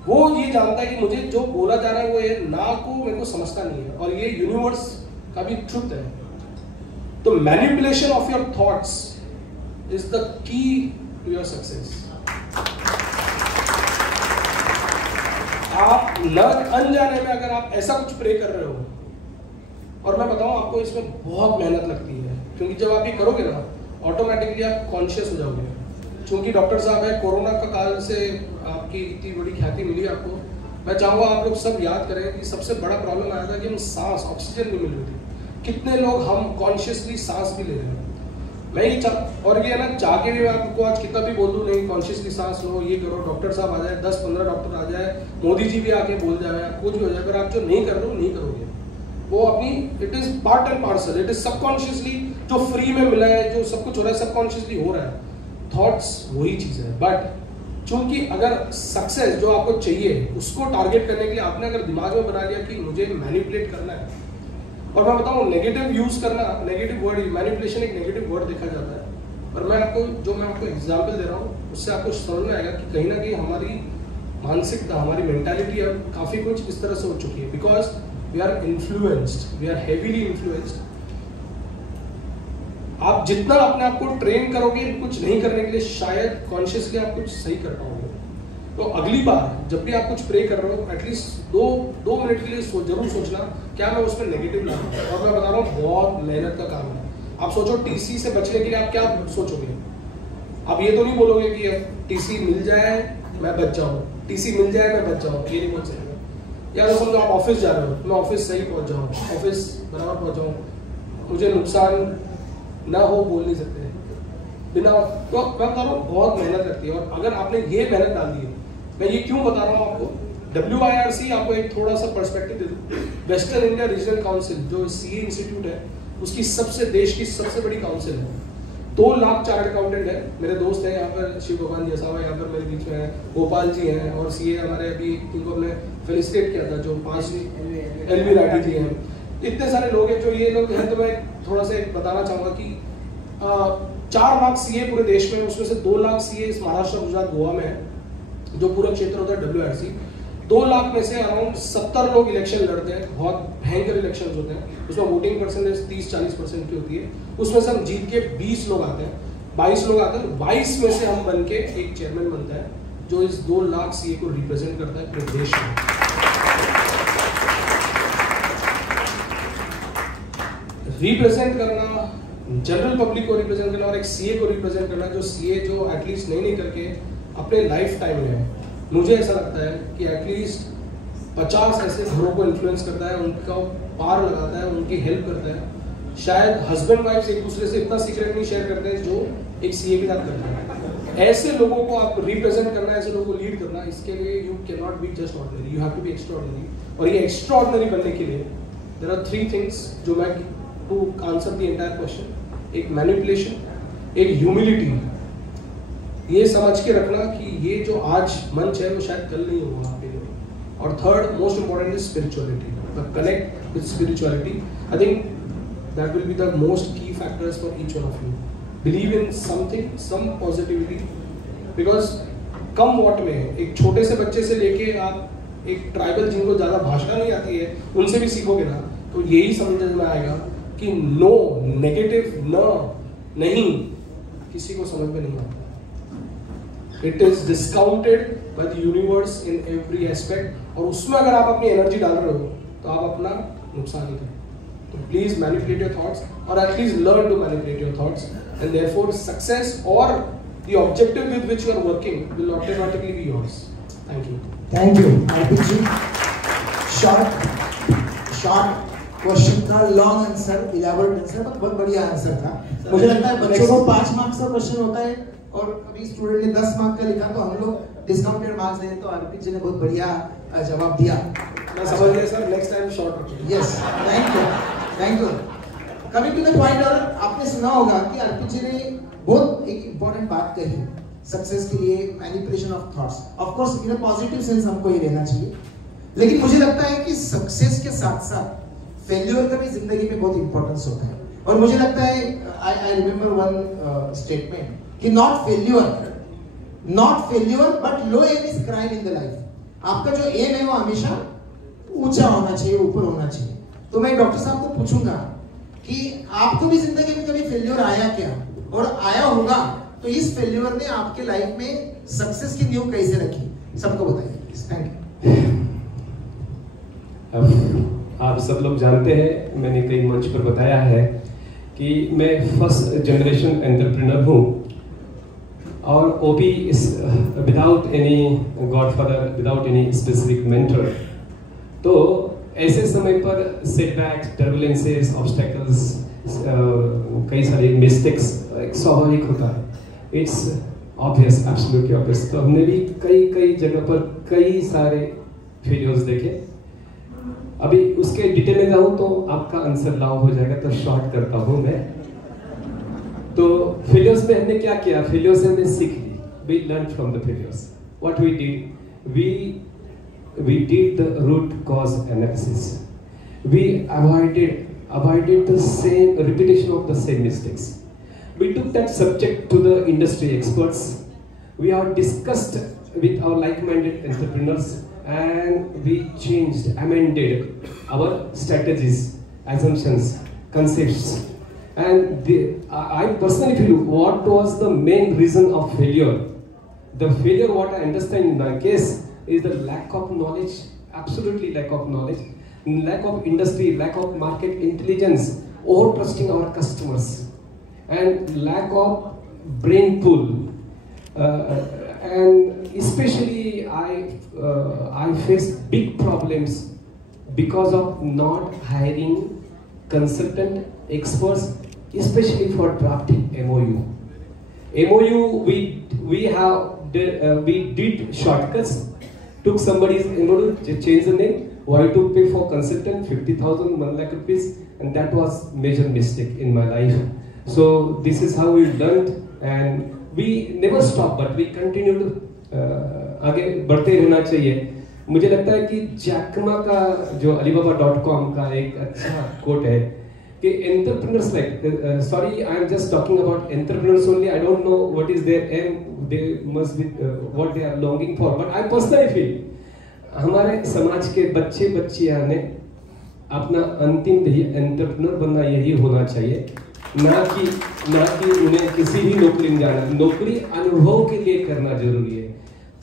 वो ये जानता है कि मुझे जो बोला जा रहा है वो ये ना को मेरे को समझता नहीं है, और ये यूनिवर्स का भी ट्रुथ है। तो manipulation of your thoughts is the key to your success. आप न अनजाने में अगर आप ऐसा कुछ प्रे कर रहे हो, और मैं बताऊं आपको इसमें बहुत मेहनत लगती है, क्योंकि जब आप ये करोगे ना ऑटोमेटिकली आप कॉन्शियस हो जाओगे। क्योंकि डॉक्टर साहब है, कोरोना का काल से आपकी इतनी बड़ी ख्याति मिली आपको। मैं चाहूँगा आप लोग सब याद करें कि सबसे बड़ा प्रॉब्लम आया था कि हम सांस, ऑक्सीजन नहीं मिल रही थी। कितने लोग हम कॉन्शियसली सांस भी ले रहे हैं। मैं ये और ये ना चाह के भी मैं आपको आज कितना भी बोल दूँ नहीं कॉन्शियसली सांस लो, ये करो, डॉक्टर साहब आ जाए, 10-15 डॉक्टर आ जाए, मोदी जी भी आके बोल जाए, कुछ भी हो जाए, अगर आप जो नहीं कर रहे हो नहीं करोगे। वो अपनी it is part and parcel, it is subconsciously जो फ्री में मिला है, जो सब कुछ हो रहा है सबकॉन्शियसली हो रहा है। थॉट्स वही चीज है, बट चूंकि अगर सक्सेस जो आपको चाहिए उसको टारगेट करने के लिए आपने अगर दिमाग में बना लिया कि मुझे मैनिपुलेट करना है, और मैं बताऊं नेगेटिव यूज करना, नेगेटिव वर्ड, मैनिपुलेशन एक नेगेटिव वर्ड देखा जाता है, और मैं आपको एग्जांपल दे रहा हूं उससे आपको समझ में आएगा कि कहीं ना कहीं हमारी मानसिकता, हमारी मेंटालिटी अब काफी कुछ इस तरह से हो चुकी है, because we are influenced, we are heavily influenced. आप जितना अपने आप को ट्रेन करोगे कुछ नहीं करने के लिए, शायद कॉन्शियसली आप कुछ सही कर पाओगे। तो अगली बार जब भी आप कुछ प्रे कर रहे हो, एटलीस्ट दो मिनट के लिए जरूर सोचना क्या मैं उसमें नेगेटिव ला रहा हूँ। और मैं बता रहा हूँ बहुत मेहनत का काम है। आप सोचो टीसी से बचने के लिए आप क्या सोचोगे। आप ये तो नहीं बोलोगे कि अब टीसी मिल जाए मैं बच जाऊँ, टीसी मिल जाए मैं बच जाऊँ, ये नहीं बोल सकते। या तो समझो आप ऑफिस जा रहे हो, मैं ऑफिस सही पहुँच जाऊँ, ऑफिस बराबर पहुँच जाऊँ, मुझे नुकसान ना हो, बोल नहीं सकते बिना। तो मैं बता रहा हूँ बहुत मेहनत लगती है, और अगर आपने ये मेहनत डाल दी है, मैं ये क्यों बता रहा हूँ आपको, WIRC आपको एक थोड़ा सा पर्सपेक्टिव दे दूँ। वेस्टर्न इंडिया रीजनल काउंसिल जो CA इंस्टीट्यूट है, उसकी देश की सबसे बड़ी काउंसिल है। 2 लाख चार्टर्ड अकाउंटेंट है। मेरे दोस्त हैं यहाँ पर, शिव भगवान जैसा यहाँ पर मेरे बीच में है, गोपाल जी हैं, और CA हमारे अभी इनको हमने फेलिसिटेट किया था जो 5 LV राठी जी हैं। इतने सारे लोग हैं जो ये लोग हैं। तो मैं थोड़ा सा बताना चाहूँगा कि 4 लाख CA पूरे देश में, उसमें से 2 लाख CA महाराष्ट्र, गुजरात, गोवा में है, जो पूरा क्षेत्र होता है WIRC। 2 लाख में से अराउंड 70 लोग इलेक्शन लड़ते हैं, बहुत भयंकर इलेक्शन होते हैं, उसमें वोटिंग परसेंटेज 30-40% की होती है। उसमें से हम जीत के 20 लोग आते हैं, 22 लोग आते हैं, 22 में से हम बन के एक चेयरमैन बनता है जो इस 2 लाख CA को रिप्रेजेंट करता है पूरे देश में। रिप्रेजेंट करना, जनरल पब्लिक को रिप्रेजेंट करना और एक CA को रिप्रेजेंट करना, जो CA जो एटलीस्ट नहीं करके अपने लाइफ टाइम में, मुझे ऐसा लगता है कि एटलीस्ट 50 ऐसे घरों को इन्फ्लुएंस करता है, उनका पार लगाता है, उनकी हेल्प करता है। शायद हस्बैंड वाइफ एक दूसरे से इतना सीक्रेट नहीं शेयर करते हैं जो एक CA के साथ करते हैं। ऐसे लोगों को आप रिप्रेजेंट करना, ऐसे लोगों को लीड करना, इसके लिए you can not be just ordinary, you have to be extraordinary. और ये एक्स्ट्राऑर्डिनरी बनने के लिए देयर आर 3 थिंग्स जो मैं to answer the entire question, एक मैनिपुलेशन, एक ह्यूमिलिटी, ये समझ के रखना कि ये जो आज मंच है वो शायद कल नहीं होगा आपके लिए, और third most important is spirituality, connect with spirituality. I think that will be the most key factors for each one of you. Believe in something, some positivity, because come what में एक छोटे से बच्चे से लेके आप एक ट्राइबल जिनको ज्यादा भाषा नहीं आती है उनसे भी सीखोगे ना, तो यही समझ में आएगा कि नो, नेगेटिव, नहीं किसी को समझ में नहीं आता। It is discounted by the universe in every aspect, और उसमें अगर आप अपनी एनर्जी डाल रहे हो तो आप अपना नुकसान ही करें। तो प्लीज मैनिपुलेट योर थॉट्स, और atleast learn to manipulate your thoughts, and therefore success और the objective with which you are working will automatically be yours. Thank you Arpit ji. Short question था, लॉन्ग आंसर, इलैबोरेट आंसर, बहुत बढ़िया answer था। मुझे लगता है बच्चों को 5 मार्क्स का क्वेश्चन होता है और अभी स्टूडेंट ने 10 मार्क्स का लिखा, तो हम लोग डिस्काउंटेड मार्क्स दें, तो अर्पित जी ने बहुत बढ़िया जवाब दिया। मैं समझ गया सर, नेक्स्ट टाइम शॉर्ट रखिए। Yes, thank you. Coming to the point, और आपने सुना होगा कि अर्पित जी ने बहुत एक इंपॉर्टेंट बात कही, सक्सेस के लिए manipulation of thoughts. Of course in a positive sense हमको ये लेना चाहिए, लेकिन मुझे लगता है कि सक्सेस के साथ साथ फेल्यूर का भी जिंदगी में बहुत इंपॉर्टेंस होता है। और मुझे लगता है, आई रिमेंबर वन स्टेटमेंट कि not failure but low aim is crime in the life. आपका जो एम है वो हमेशा ऊंचा होना चाहिए, ऊपर होना चाहिए। तो मैं डॉक्टर साहब को पूछूंगा कि आपको भी जिंदगी में कभी फेल्यूर आया क्या, और आया होगा तो इस फेल्यूर ने आपके लाइफ में सक्सेस की नींव कैसे रखी, सबको बताइए। Thank you. आप सब लोग जानते हैं, मैंने कई मंच पर बताया है कि मैं फर्स्ट जनरेशन एंटरप्रेन्योर हूँ, और वो भी without any godfather, without any specific mentor. तो ऐसे समय पर सेटबैक्स, टर्बुलेंसेस, ऑब्स्टेकल्स, कई सारे मिस्टेक्स स्वाभाविक होता है। It's obvious, absolutely obvious. तो हमने भी कई जगह पर कई सारे फेलियर्स देखे। अभी उसके डिटेल में जाऊँ तो आपका आंसर लाओ हो जाएगा, तो शॉर्ट करता हूँ मैं। तो फेलियर्स में हमने क्या किया? फेलियर्स से हमने सीख ली। We learn from the failures. What we did, we did the root cause analysis. We avoided the same repetition of the same mistakes. We took that subject to the industry experts. We have discussed with our like-minded entrepreneurs, and we changed, amended our strategies, assumptions, concepts. And I personally feel, what was the main reason of failure? The failure, what I understand in my case, is the lack of knowledge, absolutely lack of knowledge, lack of industry, lack of market intelligence, over trusting our customers, and lack of brain pool. And especially I faced big problems because of not hiring consultant experts, especially for drafting MOU. We did shortcuts. Took somebody's MOU, changed the name. Why to pay for consultant 50,000, 1 lakh rupees, and that was major mistake in my life. So this is how we learned, and we never stopped, but we continued. आगे बढ़ते रहना चाहिए। मुझे लगता है कि Jack Ma का जो alibaba.com का एक अच्छा कोट है कि entrepreneurs sorry, I am just talking about entrepreneurs only. I don't know what is their aim. They must be what they are longing for. But I personally feel हमारे समाज के बच्चे बच्चियां ने अपना अंतिम एंटरप्रेन्योर बनना यही होना चाहिए, ना कि उन्हें किसी भी नौकरी में जाना। नौकरी अनुभव के लिए करना जरूरी है।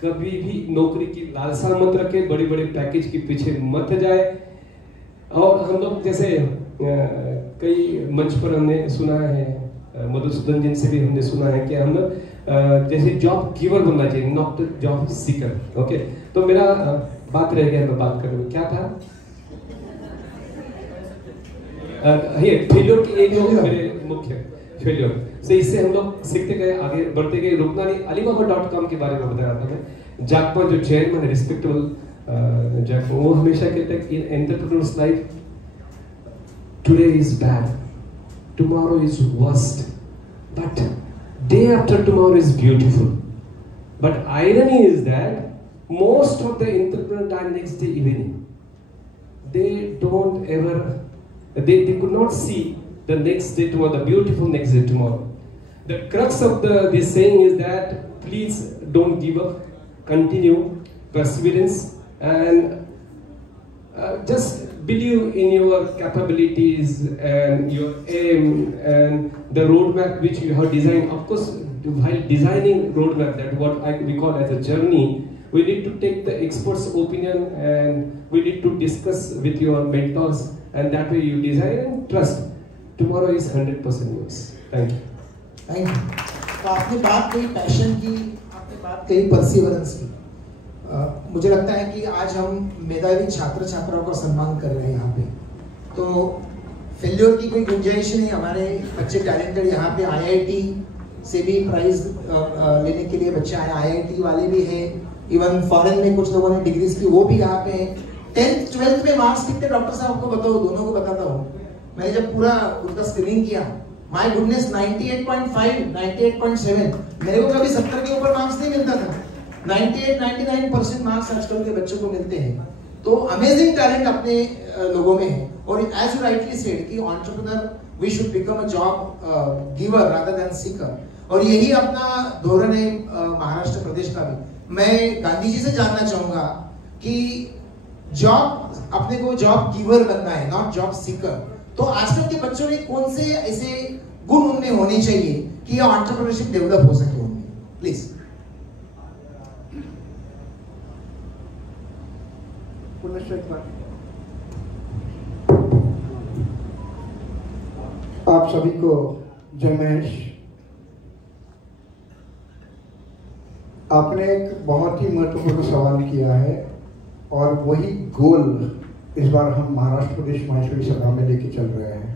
कभी भी नौकरी की लालसा मत रखे, बड़े बड़े पैकेज के पीछे मत जाए। और हम लोग जैसे कई मंच पर हमने सुना है, मधुसूदन जी से भी हमने सुना है कि हम लोग जैसे जॉब गिवर बनना चाहिए, नॉट जॉब सीकर। ओके, तो मेरा बात रह गया, मैं बात करने में क्या था, ये फेलियर की एक मेरे मुख्य फेलियर से इससे हम लोग सीखते गए, आगे बढ़ते गए, रुकना नहीं। alibaba.com के बारे में बताया था मैं। जैकमा जो चेयरमैन है, रिस्पेक्टेबल जैकमा, वो हमेशा कहते हैं कि entrepreneurs life today is bad, tomorrow is worst, but day after tomorrow is beautiful. But irony is that most of the entrepreneurs die next day evening. They don't ever, they could not see the next day tomorrow, the beautiful next day tomorrow. The crux of this saying is that please don't give up, continue, perseverance, and just believe in your capabilities and your aim and the roadmap which you have designed. Of course, while designing roadmap, that what we call as a journey, we need to take the experts' opinion and we need to discuss with your mentors, and that way you design and trust. Tomorrow is 100% yours. Thank you. Thank you. तो आपने बात कही passion की, आपने बात कही perseverance की। मुझे लगता है कि आज हम मेधावी छात्र छात्राओं का सम्मान कर रहे हैं यहाँ पे, तो फेल्योर की कोई गुंजाइश नहीं। हमारे बच्चे टैलेंटेड, यहाँ पे IIT से भी प्राइज लेने के लिए बच्चे आए, IIT वाले भी हैं, इवन फॉरेन में कुछ लोगों ने डिग्रीज की, वो भी यहाँ पे हैं। 10th 12th में मार्क्स कितने डॉक्टर साहब को बताओ, दोनों को बताता हूँ। मैंने जब पूरा उनका स्क्रीनिंग किया, माय गुडनेस 98.5, 98.7, मेरे को कभी 70 के ऊपर मार्क्स नहीं मिलता था। 98-99% मार्क्स आजकल के बच्चों को मिलते हैं। तो अमेजिंग टैलेंट अपने लोगों में है। और एज यू राइटली सेड कि entrepreneur we should become a job giver rather than seeker, और यही अपना धोरण है महाराष्ट्र प्रदेश का भी। मैं गांधी जी से जानना चाहूंगा कि जॉब, अपने को जॉब गिवर बनना है, नॉट जॉब सीकर। तो आजकल के बच्चों ने कौन से ऐसे गुण उनमें होने चाहिए कि ये एंटरप्रेन्योरशिप डेवलप हो सके उनमें? प्लीज। आप सभी को जय महेश। आपने एक बहुत ही महत्वपूर्ण सवाल किया है और वही गोल इस बार हम महाराष्ट्र प्रदेश माहेश्वरी सभा में लेके चल रहे हैं।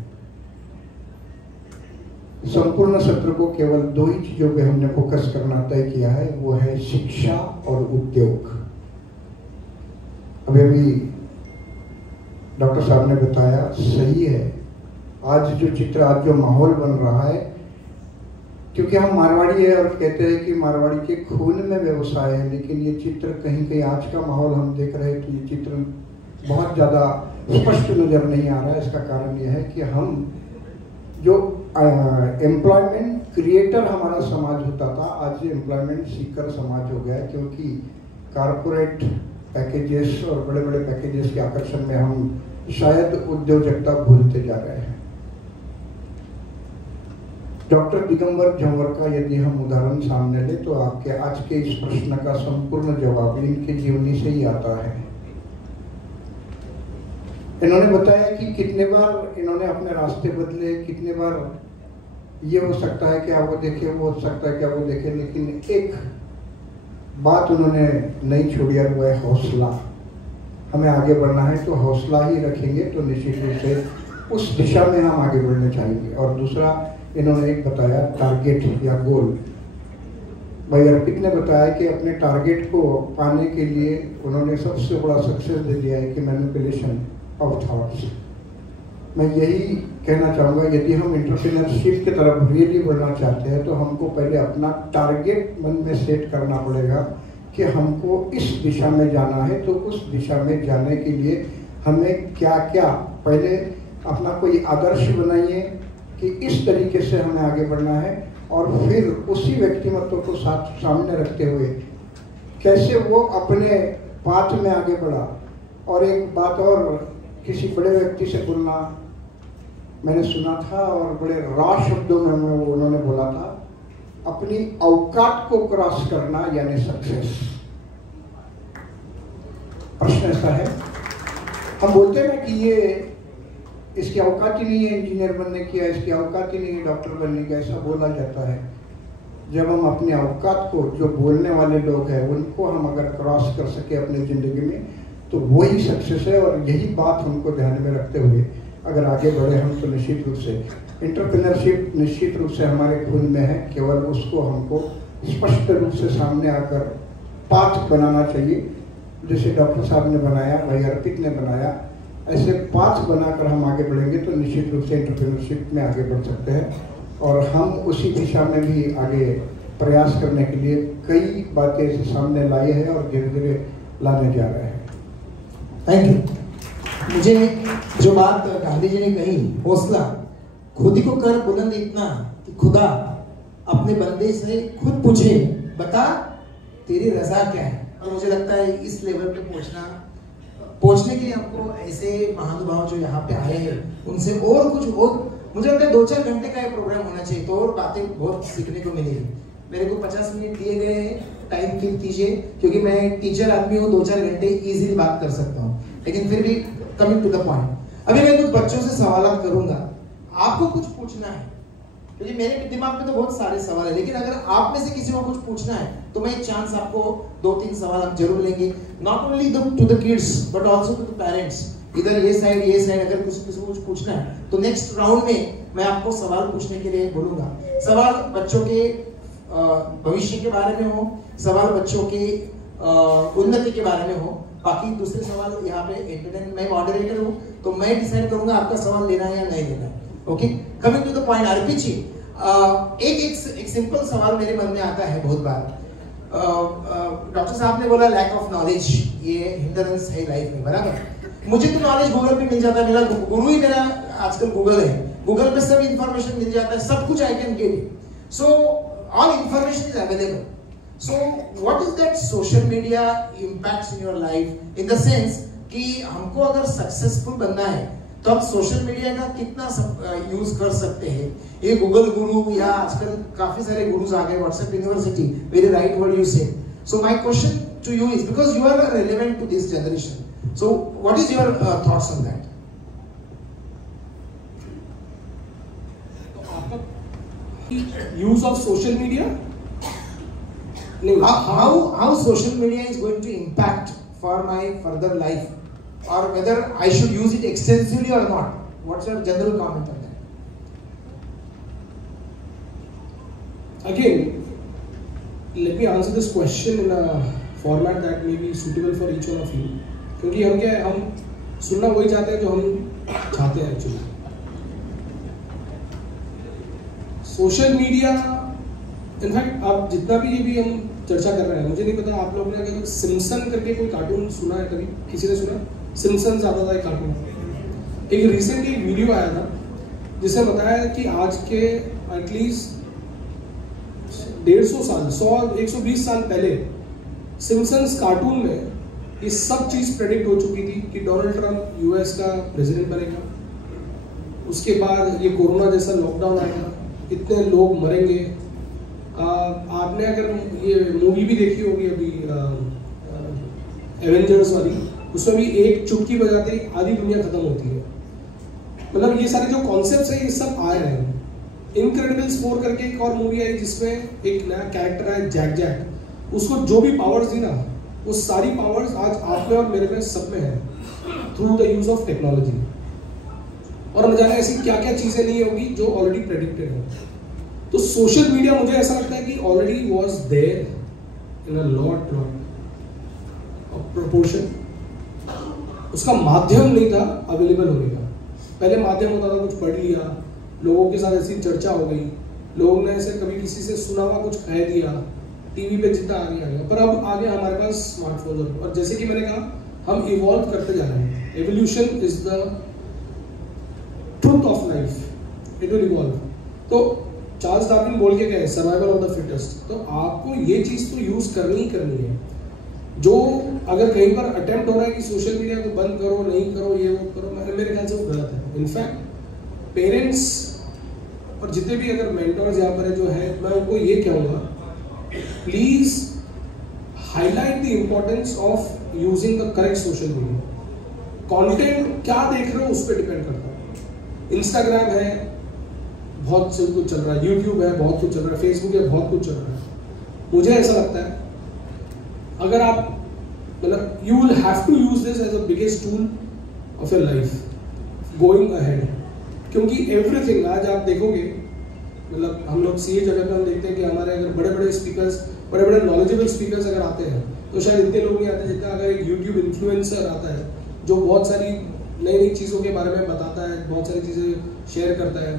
संपूर्ण सत्र को केवल 2 ही चीजों पे हमने फोकस करना तय किया है, वो है शिक्षा और उद्योग। अभी डॉक्टर साहब ने बताया, सही है। आज जो चित्र, आज जो माहौल बन रहा है, क्योंकि हम मारवाड़ी है और कहते हैं कि मारवाड़ी के खून में व्यवसाय है, लेकिन ये चित्र कहीं कहीं आज का माहौल हम देख रहे हैं तो ये चित्र बहुत ज़्यादा स्पष्ट नज़र नहीं आ रहा है। इसका कारण यह है कि हम जो एम्प्लॉयमेंट क्रिएटर हमारा समाज होता था, आज एम्प्लॉयमेंट सीकर समाज हो गया है, क्योंकि कारपोरेट पैकेजेस और बड़े बड़े पैकेजेस के आकर्षण में हम शायद उद्योजकता भूलते जा रहे हैं। डॉक्टर दिगंबर झंवर का यदि हम उदाहरण सामने ले तो आपके आज के इस प्रश्न का संपूर्ण जवाब इनके जीवनी से ही आता है। इन्होंने बताया कि कितने बार इन्होंने अपने रास्ते बदले, कितने बार ये हो सकता है कि आप वो देखे, वो हो सकता है कि आप वो देखे, लेकिन एक बात उन्होंने नहीं छोड़ी और वो है हौसला। हमें आगे बढ़ना है तो हौसला ही रखेंगे तो निश्चित रूप से उस दिशा में हम आगे बढ़ने चाहेंगे। और दूसरा इन्होंने एक बताया टारगेट या गोल। भाई अर्पित ने बताया कि अपने टारगेट को पाने के लिए उन्होंने सबसे बड़ा सक्सेस दे दिया है कि मैनिपुलेशन ऑफ थॉट्स। मैं यही कहना चाहूँगा, यदि हम एंटरप्रेन्योरशिप की तरफ रियली बढ़ना चाहते हैं तो हमको पहले अपना टारगेट मन में सेट करना पड़ेगा कि हमको इस दिशा में जाना है। तो उस दिशा में जाने के लिए हमें क्या क्या, पहले अपना कोई आदर्श बनाइए कि इस तरीके से हमें आगे बढ़ना है, और फिर उसी व्यक्तिमत्व को सामने रखते हुए कैसे वो अपने पाथ में आगे बढ़ा। और एक बात और, किसी बड़े व्यक्ति से बोलना मैंने सुना था और बड़े रॉ शब्दों में उन्होंने बोला था, अपनी औकात को क्रॉस करना यानी सक्सेस। प्रश्न ऐसा है, हम बोलते हैं कि ये इसकी औकात ही नहीं है इंजीनियर बनने की, इसकी औकात ही नहीं है डॉक्टर बनने की, ऐसा बोला जाता है। जब हम अपनी औकात को, जो बोलने वाले लोग हैं उनको हम अगर क्रॉस कर सके अपनी ज़िंदगी में तो वही सक्सेस है। और यही बात हमको ध्यान में रखते हुए अगर आगे बढ़े हम तो निश्चित रूप से एंटरप्रेन्योरशिप निश्चित रूप से हमारे खून में है, केवल उसको हमको स्पष्ट रूप से सामने आकर पाथ बनाना चाहिए। जैसे डॉक्टर साहब ने बनाया, भाई अर्पित ने बनाया, ऐसे पाथ बनाकर हम आगे बढ़ेंगे तो निश्चित रूप से एंटरप्रेन्योरशिप में आगे बढ़ सकते हैं। और हम उसी दिशा में भी आगे प्रयास करने के लिए कई बातें ऐसे सामने लाई है और धीरे धीरे लाने जा रहे हैं। Thank you. मुझे जो बात गांधी जी ने कही, हौसला, खुद ही को कर बुलंद इतना कि खुदा अपने बंदे से खुद पूछे, बता तेरी रजा क्या है। और मुझे लगता है इस लेवल पे पहुंचने के लिए हमको ऐसे महानुभाव जो यहाँ पे आए हैं उनसे और कुछ मुझे लगता है 2-4 घंटे का ये प्रोग्राम होना चाहिए तो और बातें बहुत सीखने को मिलेगी। मेरे को 50 मिनट दिए गए हैं, टाइम फिल कीजिए, क्योंकि मैं टीचर आदमी हूँ, 2-4 घंटे इजीली बात कर सकता हूँ, लेकिन फिर भी कमिंग टू द पॉइंट। अभी मैं कुछ बच्चों से सवाल करूंगा, आपको कुछ पूछना है, क्योंकि मेरे दिमाग में तो बहुत सारे सवाल है, लेकिन अगर आप में से किसी को कुछ पूछना है तो मैं एक चांस आपको 2-3 सवाल हम जरूर लेंगे, not only to the kids but also to the parents. इधर ये साइड अगर किसी को कुछ पूछना है तो नेक्स्ट राउंड में मैं आपको सवाल पूछने के लिए बोलूंगा। सवाल बच्चों के भविष्य के बारे में हो, सवाल बच्चों की उन्नति के बारे में हो, बाकी दूसरे सवाल यहाँ पे एंटरटेनमेंट, मैं मॉडरेटर हूँ तो मैं डिसाइड करूंगा आपका सवाल लेना है या नहीं लेना है। Okay, coming to the point, Arpit ji, एक सिंपल सवाल मेरे मन में आता है बहुत बार। डॉक्टर साहब ने बोला लैक ऑफ नॉलेज ये हिंड्रेंस है लाइफ में, बराबर। मुझे तो नॉलेज गूगल पे मिल जाता है, मेरा गुरु ही मेरा आजकल गूगल है, गूगल पे सब इंफॉर्मेशन मिल जाता है, सब कुछ I can get it, so all information is available. So what is that social media impacts in your life in the sense कि हमको अगर सक्सेसफुल बनना है तो हम सोशल मीडिया का कितना यूज कर सकते हैं। ये गूगल गुरु या आजकल काफी सारे गुरुज आ गए, WhatsApp university, very right word you say. So my question to you is, because you are relevant to this generation, so what is your thoughts on that? Use of social media? How social media is going to impact for my further life, or whether I should use it extensively or not? What's your general comment on that? Again, let me answer this question in a format that may be suitable for each one of you. क्योंकि हम सुनना वही चाहते हैं जो हम चाहते हैं एक्चुअली. सोशल मीडिया, इनफैक्ट आप जितना भी ये भी हम चर्चा कर रहे हैं, मुझे नहीं पता आप लोगों ने अगर सिम्पसन करके कोई कार्टून सुना है कभी? किसी ने सुना? सिम्पसन्स आता था एक कार्टून. एक रिसेंटली एक वीडियो आया था जिसने बताया कि आज के एटलीस्ट 150 साल 100-120 साल पहले सिम्पसन्स कार्टून में ये सब चीज प्रेडिक्ट हो चुकी थी कि डोनाल्ड ट्रंप यूएस का प्रेसिडेंट बनेगा, उसके बाद ये कोरोना जैसा लॉकडाउन आएगा, इतने लोग मरेंगे. आपने अगर ये मूवी भी देखी होगी अभी एवेंजर्स वाली, उसमें भी एक चुटकी बजाते ही आधी दुनिया खत्म होती है. मतलब ये सारे जो कॉन्सेप्ट्स हैं ये सब आ रहे हैं. इनक्रेडिबल्स 4 करके एक और मूवी आई जिसमें एक नया कैरेक्टर है जैक. उसको जो भी पावर्स दी ना, वो सारी पावर्स आज आप में और मेरे में सब में है through the use of technology. और हम जाने ऐसी क्या क्या चीजें नहीं होगी जो ऑलरेडी प्रेडिक्टेड है. तो सोशल मीडिया मुझे ऐसा लगता है कि already was there in a lot of proportion. उसका माध्यम नहीं था अवेलेबल होने का. पहले माध्यम होता था कुछ पढ़ लिया, लोगों के साथ ऐसी चर्चा हो गई, लोगों ने ऐसे कभी किसी से सुना हुआ कुछ कह दिया, टीवी पे जितना आ गया. पर अब आगे हमारे पास स्मार्टफोन, और जैसे कि मैंने कहा हम इवॉल्व करते जा रहे हैं. Evolution is the truth of life, it will evolve. तो चार्ल्स डार्विन बोल के गए सर्वाइवल ऑफ द फिटेस्ट. तो आपको ये चीज तो यूज करनी ही करनी है. जो अगर कहीं पर अटेम्प्ट हो रहा है कि सोशल मीडिया को बंद करो, नहीं करो, ये वो करो, मेरे ख्याल से वो गलत है. इनफैक्ट पेरेंट्स और जितने भी अगर मेंटर्स यहाँ पर है जो है, मैं उनको ये कहूँगा please highlight the importance of using the correct social media. Content क्या देख रहे हो उस पर डिपेंड करता है. इंस्टाग्राम है, बहुत से कुछ चल रहा है, यूट्यूब है, बहुत कुछ चल रहा है, फेसबुक है, बहुत कुछ चल रहा है. मुझे ऐसा लगता है अगर आप मतलब you will have to use this as the biggest tool of your life going ahead. क्योंकि एवरीथिंग आज आप देखोगे, मतलब हम लोग सीए जगह पे हम देखते हैं कि हमारे अगर बड़े बड़े स्पीकर्स, बड़े बड़े नॉलेजेबल स्पीकर्स अगर आते हैं तो शायद इतने लोग नहीं आते जितना अगर एक यूट्यूब इन्फ्लुएंसर आता है जो बहुत सारी नई नई चीज़ों के बारे में बताता है, बहुत सारी चीज़ें शेयर करता है.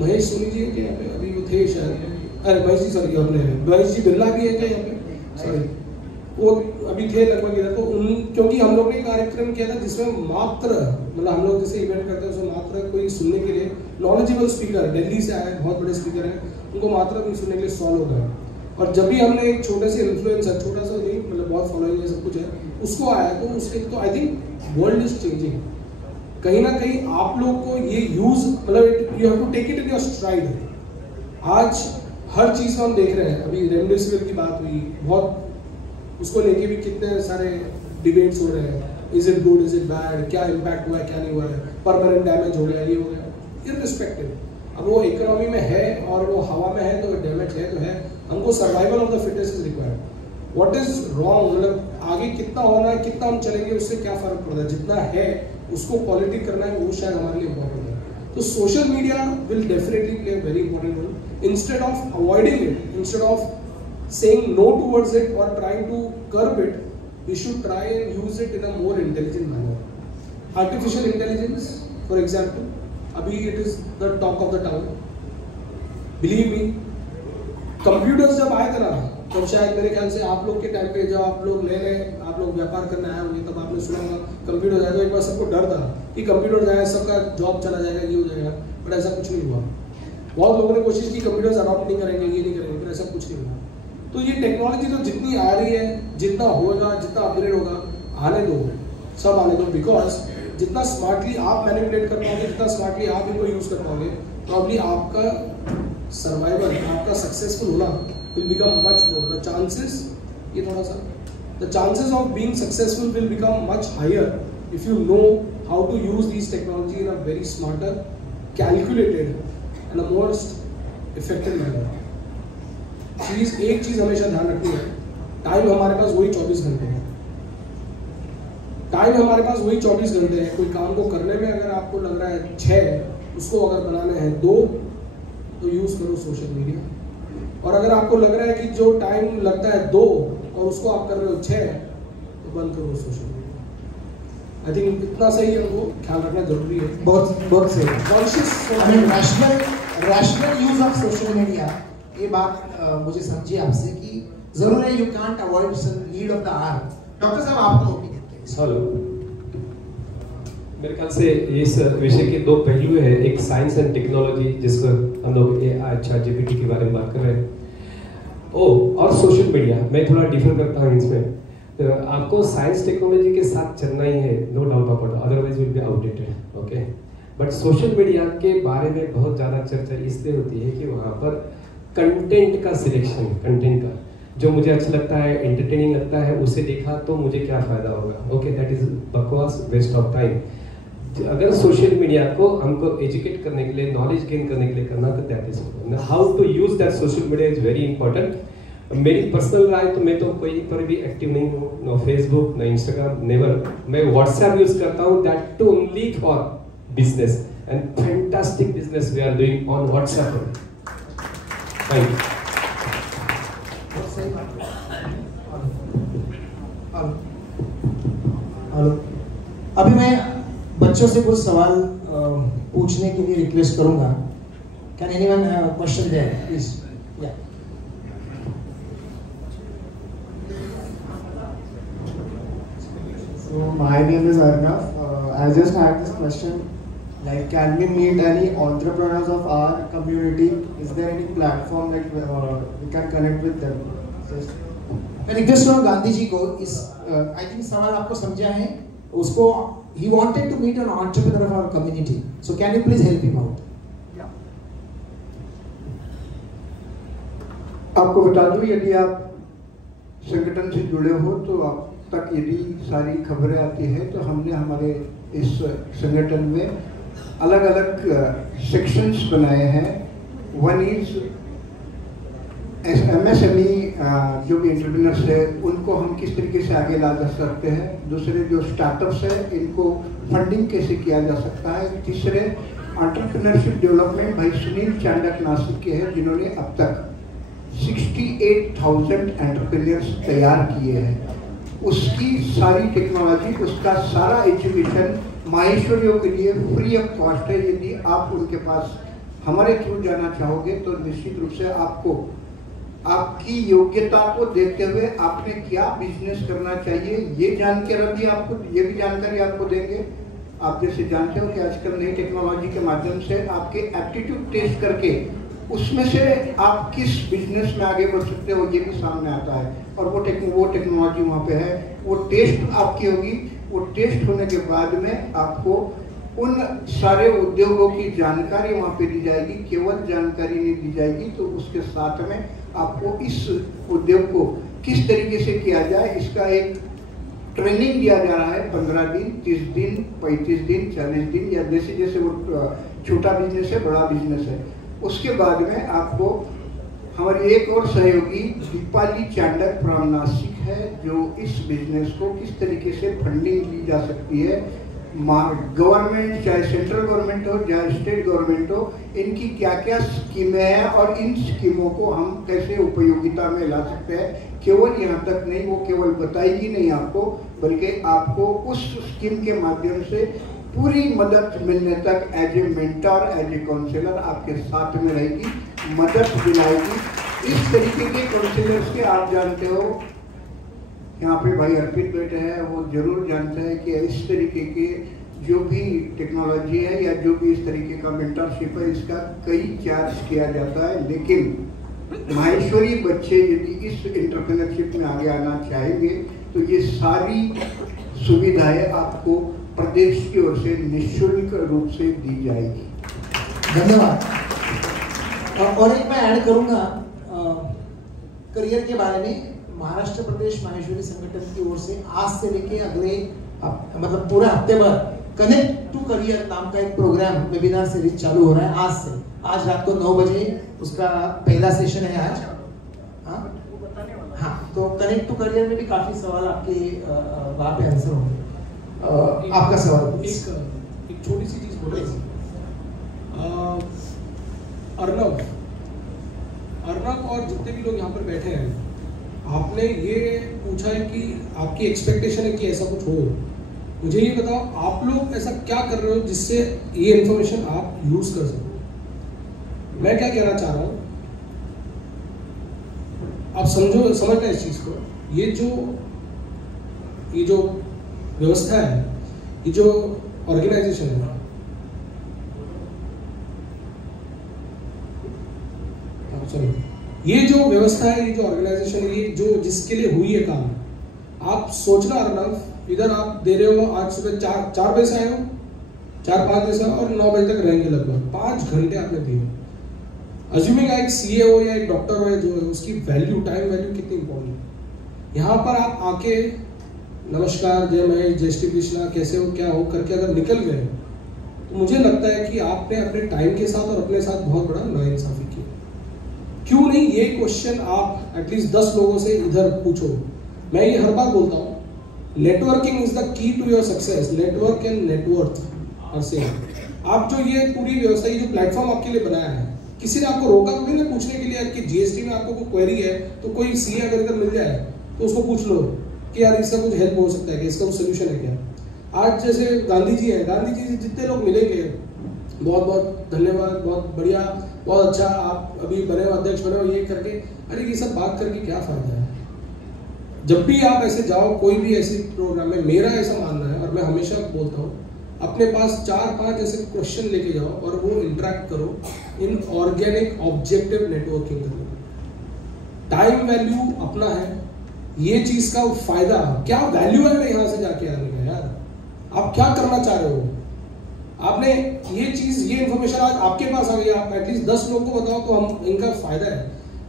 महेश सोनी जी हैं क्या यहाँ पे? अभी वो थे शायद, अरे महेश जी सॉरी, अपने महेश जी बिरला भी है क्या यहाँ पे? सॉरी, वो अभी थे लगभग इधर. तो उन क्योंकि हम लोग ने एक कार्यक्रम किया था जिसमें मात्र मतलब हम लोग जैसे इवेंट करते हैं उसमें मात्र कोई सुनने के लिए नॉलेजेबल स्पीकर दिल्ली से आए, बहुत बड़े स्पीकर हैं, उनको मात्र भी सुनने के लिए 100 लोग हैं. और जब भी हमने एक छोटे से इन्फ्लुएंसर, छोटा सा नहीं मतलब बहुत फॉलोइंग है, सब कुछ है, उसको आया तो उसके तो I think world is changing. कहीं ना कहीं आप लोग को ये यूज मतलब you have to take it in your stride. आज हर चीज को हम देख रहे हैं. अभी रेमडेसिविर की बात हुई, बहुत उसको लेके भी कितने सारे डिबेट्स हो रहे हैं. Is it good, is it bad, क्या इम्पैक्ट हुआ है, क्या नहीं हुआ है, परमानेंट डैमेज हो गया, ये हो गया. इररिस्पेक्टिव, अब वो इकोनॉमी में है और वो हवा में है तो डैमेज है तो है. हमको survival of the fittest is required. What is wrong, मतलब आगे कितना होना है, कितना हम चलेंगे, उससे क्या फर्क पड़ता है. जितना है उसको पॉलिटिक करना है, वो शायद हमारे लिए इम्पोर्टेंट है. तो social media will definitely play a very important role. Instead of avoiding it, instead of saying no towards it or trying to curb it, we should try and use it in a more intelligent manner. Artificial intelligence, for example, abhi it is the talk of the town. Believe me, computers जब आए थे ना, तब शायद मेरे ख्याल से आप लोग के टाइम पे जब आप लोग नए आप लोग व्यापार करने आए होंगे तब आपने सुना होगा कंप्यूटर आया. तो एक बार सबको डर था कि कंप्यूटर जाए सबका जॉब चला जाएगा, ये हो जाएगा. बट ऐसा कुछ नहीं हुआ. बहुत लोगों ने कोशिश की कंप्यूटर्स अडॉप्ट नहीं करेंगे, ये नहीं करेंगे, फिर ऐसा कुछ नहीं हुआ. तो ये टेक्नोलॉजी तो जितनी आ रही है, जितना होगा, जितना अपग्रेड होगा, आने दो, सब आने दो. बिकॉज जितना स्मार्टली आप मैनिपुलेट कर पाओगे, जितना स्मार्टली आप इनको यूज कर पाओगे, प्रॉब्ली आपका सर्वाइवल, आपका सक्सेसफुल होना will become much more. The chances, ये थोड़ा सा, the chances of being successful will become much higher if you know how to use this technology in a very smarter, calculated and a most effective manner. एक चीज़ हमेशा ध्यान रखनी है, time हमारे पास वही 24 घंटे है। टाइम हमारे पास वही 24 घंटे हैं। कोई काम को करने में अगर आपको लग रहा है 6, उसको अगर बनाने हैं 2, तो यूज़ करो सोशल मीडिया। और अगर आपको लग रहा है कि जो टाइम लगता है 2 और उसको आप कर रहे हो 6, तो बंद करो सोशल मीडिया। आई थिंक इतना सही हमको ख्याल रखना जरूरी है। बहुत सही। Conscious rational use of social media, ये बात मुझे समझिए आपसे कि जरूर है, you can't avoid need of the hour. Doctor साहब आपको ओपिनियन देते हैं। हेलो, मेरे ख्याल से इस विषय के 2 पहलू हैं, एक साइंस एंड टेक्नोलॉजी जिसको हम लोग AI ChatGPT के बारे में बात कर रहे हैं, और सोशल मीडिया। मैं थोड़ा डिफर करता हूँ इसमें। तो आपको साइंस टेक्नोलॉजी के साथ चलना ही है, no doubt about, otherwise will be outdated. Okay, but social media के बारे में बहुत ज़्यादा चर्चा इसलिए होती है कि वहाँ पर कंटेंट का सिलेक्शन, कंटेंट का जो मुझे अच्छा लगता है, एंटरटेनिंग लगता है, उसे देखा तो मुझे क्या फ़ायदा होगा। ओके, दैट इज़ बकवास, वेस्ट ऑफ टाइम। अगर सोशल मीडिया को हमको एजुकेट करने के लिए, नॉलेज गेन करने के लिए करना, तो that is how to use that social media is very important. मेरी पर्सनल राय तो मैं तो कोई पर भी एक्टिव नहीं हूँ, no Facebook, no Instagram, never. मैं व्हाट्सएप यूज करता हूँ, that too only for business, and fantastic business we are doing on WhatsApp. Thank you. Hello, अभी मैं बच्चों से कुछ सवाल पूछने के लिए रिक्वेस्ट करूंगा। Can anyone have a question there please? या So my name is Arnav. I just had this question. Like, can we meet any entrepreneurs of our community? Is there any platform that we can connect with them? मैं request करूँ गांधी जी को, इस I think सवाल आपको समझा है उसको। he wanted to meet an entrepreneur of our community, so can you please help him out? आपको बता दूं, यदि आप संगठन से जुड़े हो तो आप तक यदि सारी खबरें आती हैं, तो हमने हमारे इस संगठन में अलग अलग सेक्शंस बनाए हैं। वन इज MSME, जो भी एंटरप्रेन्योर्स है उनको हम किस तरीके से आगे ला जा सकते हैं। दूसरे जो स्टार्टअप्स है इनको फंडिंग कैसे किया जा सकता है। तीसरे एंटरप्रेन्योरशिप डेवलपमेंट भाई सुनील चांडक नासिक के हैं, जिन्होंने अब तक 68,000 एंटरप्रेन्योर्स तैयार किए हैं। उसकी सारी टेक्नोलॉजी, उसका सारा एजुकेशन माहेश्वरियों के लिए फ्री ऑफ कॉस्ट है। यदि आप उनके पास हमारे थ्रू जाना चाहोगे तो निश्चित रूप से आपको आपकी योग्यता को देखते हुए आपने क्या बिजनेस करना चाहिए ये जान के रखिए। आपको ये भी जानकारी आपको देंगे। आप जैसे जानते हो कि आजकल नई टेक्नोलॉजी के माध्यम से आपके एप्टीट्यूड टेस्ट करके उसमें से आप किस बिजनेस में आगे बढ़ सकते हो ये भी सामने आता है। और वो टेक्नोलॉजी वहाँ पे है, वो टेस्ट आपकी होगी। वो टेस्ट होने के बाद में आपको उन सारे उद्योगों की जानकारी वहाँ पे दी जाएगी। केवल जानकारी नहीं दी जाएगी, तो उसके साथ में आपको इस उद्योग को किस तरीके से किया जाए इसका एक ट्रेनिंग दिया जा रहा है। 15 दिन, 30 दिन, 35 दिन, 40 दिन, या जैसे जैसे वो छोटा बिजनेस है, बड़ा बिजनेस है। उसके बाद में आपको हमारी एक और सहयोगी दीपाली चांडक फ्रॉम नासिक है, जो इस बिजनेस को किस तरीके से फंडिंग ली जा सकती है। गवर्नमेंट, चाहे सेंट्रल गवर्नमेंट हो चाहे स्टेट गवर्नमेंट हो, इनकी क्या क्या स्कीमें हैं और इन स्कीमों को हम कैसे उपयोगिता में ला सकते हैं। केवल यहाँ तक नहीं, वो केवल बताएगी नहीं आपको, बल्कि आपको उस स्कीम के माध्यम से पूरी मदद मिलने तक as a mentor, as a counsellor आपके साथ में रहेगी, मदद दिलाएगी। इस तरीके के काउंसलर्स के आप जानते हो, यहाँ पे भाई अर्पित बैठे हैं, वो जरूर जानते हैं कि इस तरीके के जो भी टेक्नोलॉजी है या जो भी इस तरीके का मेंटरशिप है, इसका कई चार्ज किया जाता है। लेकिन माहेश्वरी बच्चे यदि इस एंटरप्रेन्योरशिप में आगे आना चाहेंगे तो ये सारी सुविधाएं आपको प्रदेश की ओर से निःशुल्क रूप से दी जाएगी। धन्यवाद। और एक मैं ऐड करूंगा करियर के बारे में। महाराष्ट्र प्रदेश माहेश्वरी संगठन की ओर से आज से लेके अगले मतलब पूरा हफ्ते भर कनेक्ट टू करियर नाम का एक प्रोग्राम वेबिनार सीरीज चालू हो रहा है आज से। आज रात को 9 बजे उसका पहला सेशन है आज। हाँ, तो कनेक्ट टू करियर में भी काफी सवाल आपके वहाँ पे आंसर होंगे। आपका सवाल एक छोटी सी चीज बोले। अर्नब और जितने भी लोग यहाँ पर बैठे हैं, आपने ये पूछा है कि आपकी एक्सपेक्टेशन है कि ऐसा कुछ हो। मुझे ये बताओ, आप लोग ऐसा क्या कर रहे हो जिससे ये इंफॉर्मेशन आप यूज कर सको। मैं क्या कहना चाह रहा हूँ, आप समझना इस चीज को। ये जो व्यवस्था है, ये जो ऑर्गेनाइजेशन है, ये जो व्यवस्था है, ये जो ऑर्गेनाइजेशन है, ये जो जिसके लिए हुई है काम, आप सोचना अर्नव, इधर आप दे रहे हो आज सुबह 4 बजे से आए हो, 4-5 बजे से और 9 बजे तक रहेंगे लगभग 5 घंटे आपने दिए। अज्यूमिंग एक सीए हो या एक डॉक्टर हो, जो है उसकी वैल्यू, टाइम वैल्यू कितनी इंपॉर्टेंट है। यहाँ पर आप आके नमस्कार, जय महेश, जय श्री कृष्णा, कैसे हो, क्या हो करके अगर निकल गए, तो मुझे लगता है कि आपने अपने टाइम के साथ और अपने साथ बहुत बड़ा नाइंसाफी की। क्यों नहीं ये क्वेश्चन आप एटलीस्ट 10 लोगों से इधर पूछो। मैं ये हर बार बोलता हूँ, networking is the key to your success. Network and net worth और से आप जो ये पूरी व्यवस्था, ये जो प्लेटफॉर्म आपके लिए बनाया है, किसी ने आपको रोका तो नहीं ना पूछने के लिए कि जीएसटी में आपको कोई क्वेरी है तो कोई सीए अगर इधर मिल जाए तो उसको पूछ लो कि यार इसका कुछ हेल्प हो सकता है कि इसका कुछ सोल्यूशन है क्या। आज जैसे गांधी जी है, गांधी जी जितने लोग मिलेंगे, बहुत बहुत धन्यवाद, बहुत बढ़िया, बहुत अच्छा, आप अभी बने हो, अध्यक्ष बने हो, ये करके, अरे ये सब बात करके क्या फायदा है। जब भी आप ऐसे जाओ कोई भी ऐसे प्रोग्राम में, मेरा ऐसा मानना है और मैं हमेशा बोलता हूँ, अपने पास 4-5 ऐसे क्वेश्चन लेके जाओ और वो इंटरेक्ट करो इन ऑर्गेनिक ऑब्जेक्टिव नेटवर्किंग करो। टाइम वैल्यू अपना है, ये चीज का फायदा क्या वैल्यू है यहाँ से जाके आने का। यार आप क्या करना चाह रहे हो, आपने ये चीज, ये इंफॉर्मेशन आज आपके पास आ गई, आप एटलीस्ट 10 लोगों को बताओ तो हम इनका फायदा है।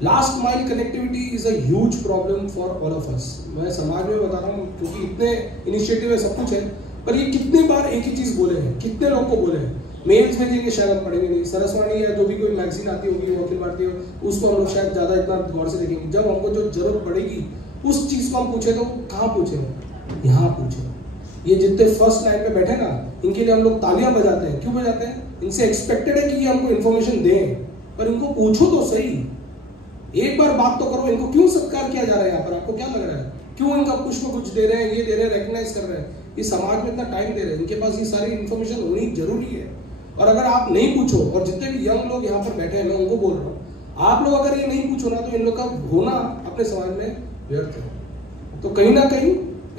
Last mile connectivity is a huge problem for all of us. मैं समाज में बता रहा हूँ क्योंकि इतने इनिशिएटिव है, सब कुछ है, पर ये कितने बार एक ही चीज बोले हैं, कितने लोग को बोले हैं। मेल्स में देंगे शायद हम पढ़ेंगे नहीं, सरसवाणी या जो भी कोई मैगजीन आती होगी, अखिल भारतीय, उसको हम लोग शायद ज्यादा इतना गौर से देखेंगे। जब हमको जो जरूरत पड़ेगी उस चीज को हम पूछे तो कहाँ पूछे, यहाँ पूछे। ये जितने फर्स्ट लाइन पे बैठे ना, इनके लिए हम लोग तालियां बजाते हैं। क्यों बजाते हैं? इनसे एक्सपेक्टेड है कि ये हमको इन्फॉर्मेशन दें, पर इनको पूछो तो सही, एक बार बात तो करो। इनको क्यों सत्कार किया जा रहा है यहाँ पर, आपको क्या लग रहा है? क्यों इनका पुष्प कुछ दे रहे हैं, ये दे रहे हैं, रिकॉग्नाइज कर रहे हैं, ये समाज में इतना टाइम दे रहे हैं, इनके पास ये सारी इन्फॉर्मेशन होनी जरूरी है। और अगर आप नहीं पूछो, और जितने भी यंग लोग यहाँ पर बैठे हैं, मैं उनको बोल रहा हूँ, आप लोग अगर ये नहीं पूछो ना, तो इन लोग का होना अपने समाज में व्यर्थ है। तो कहीं ना कहीं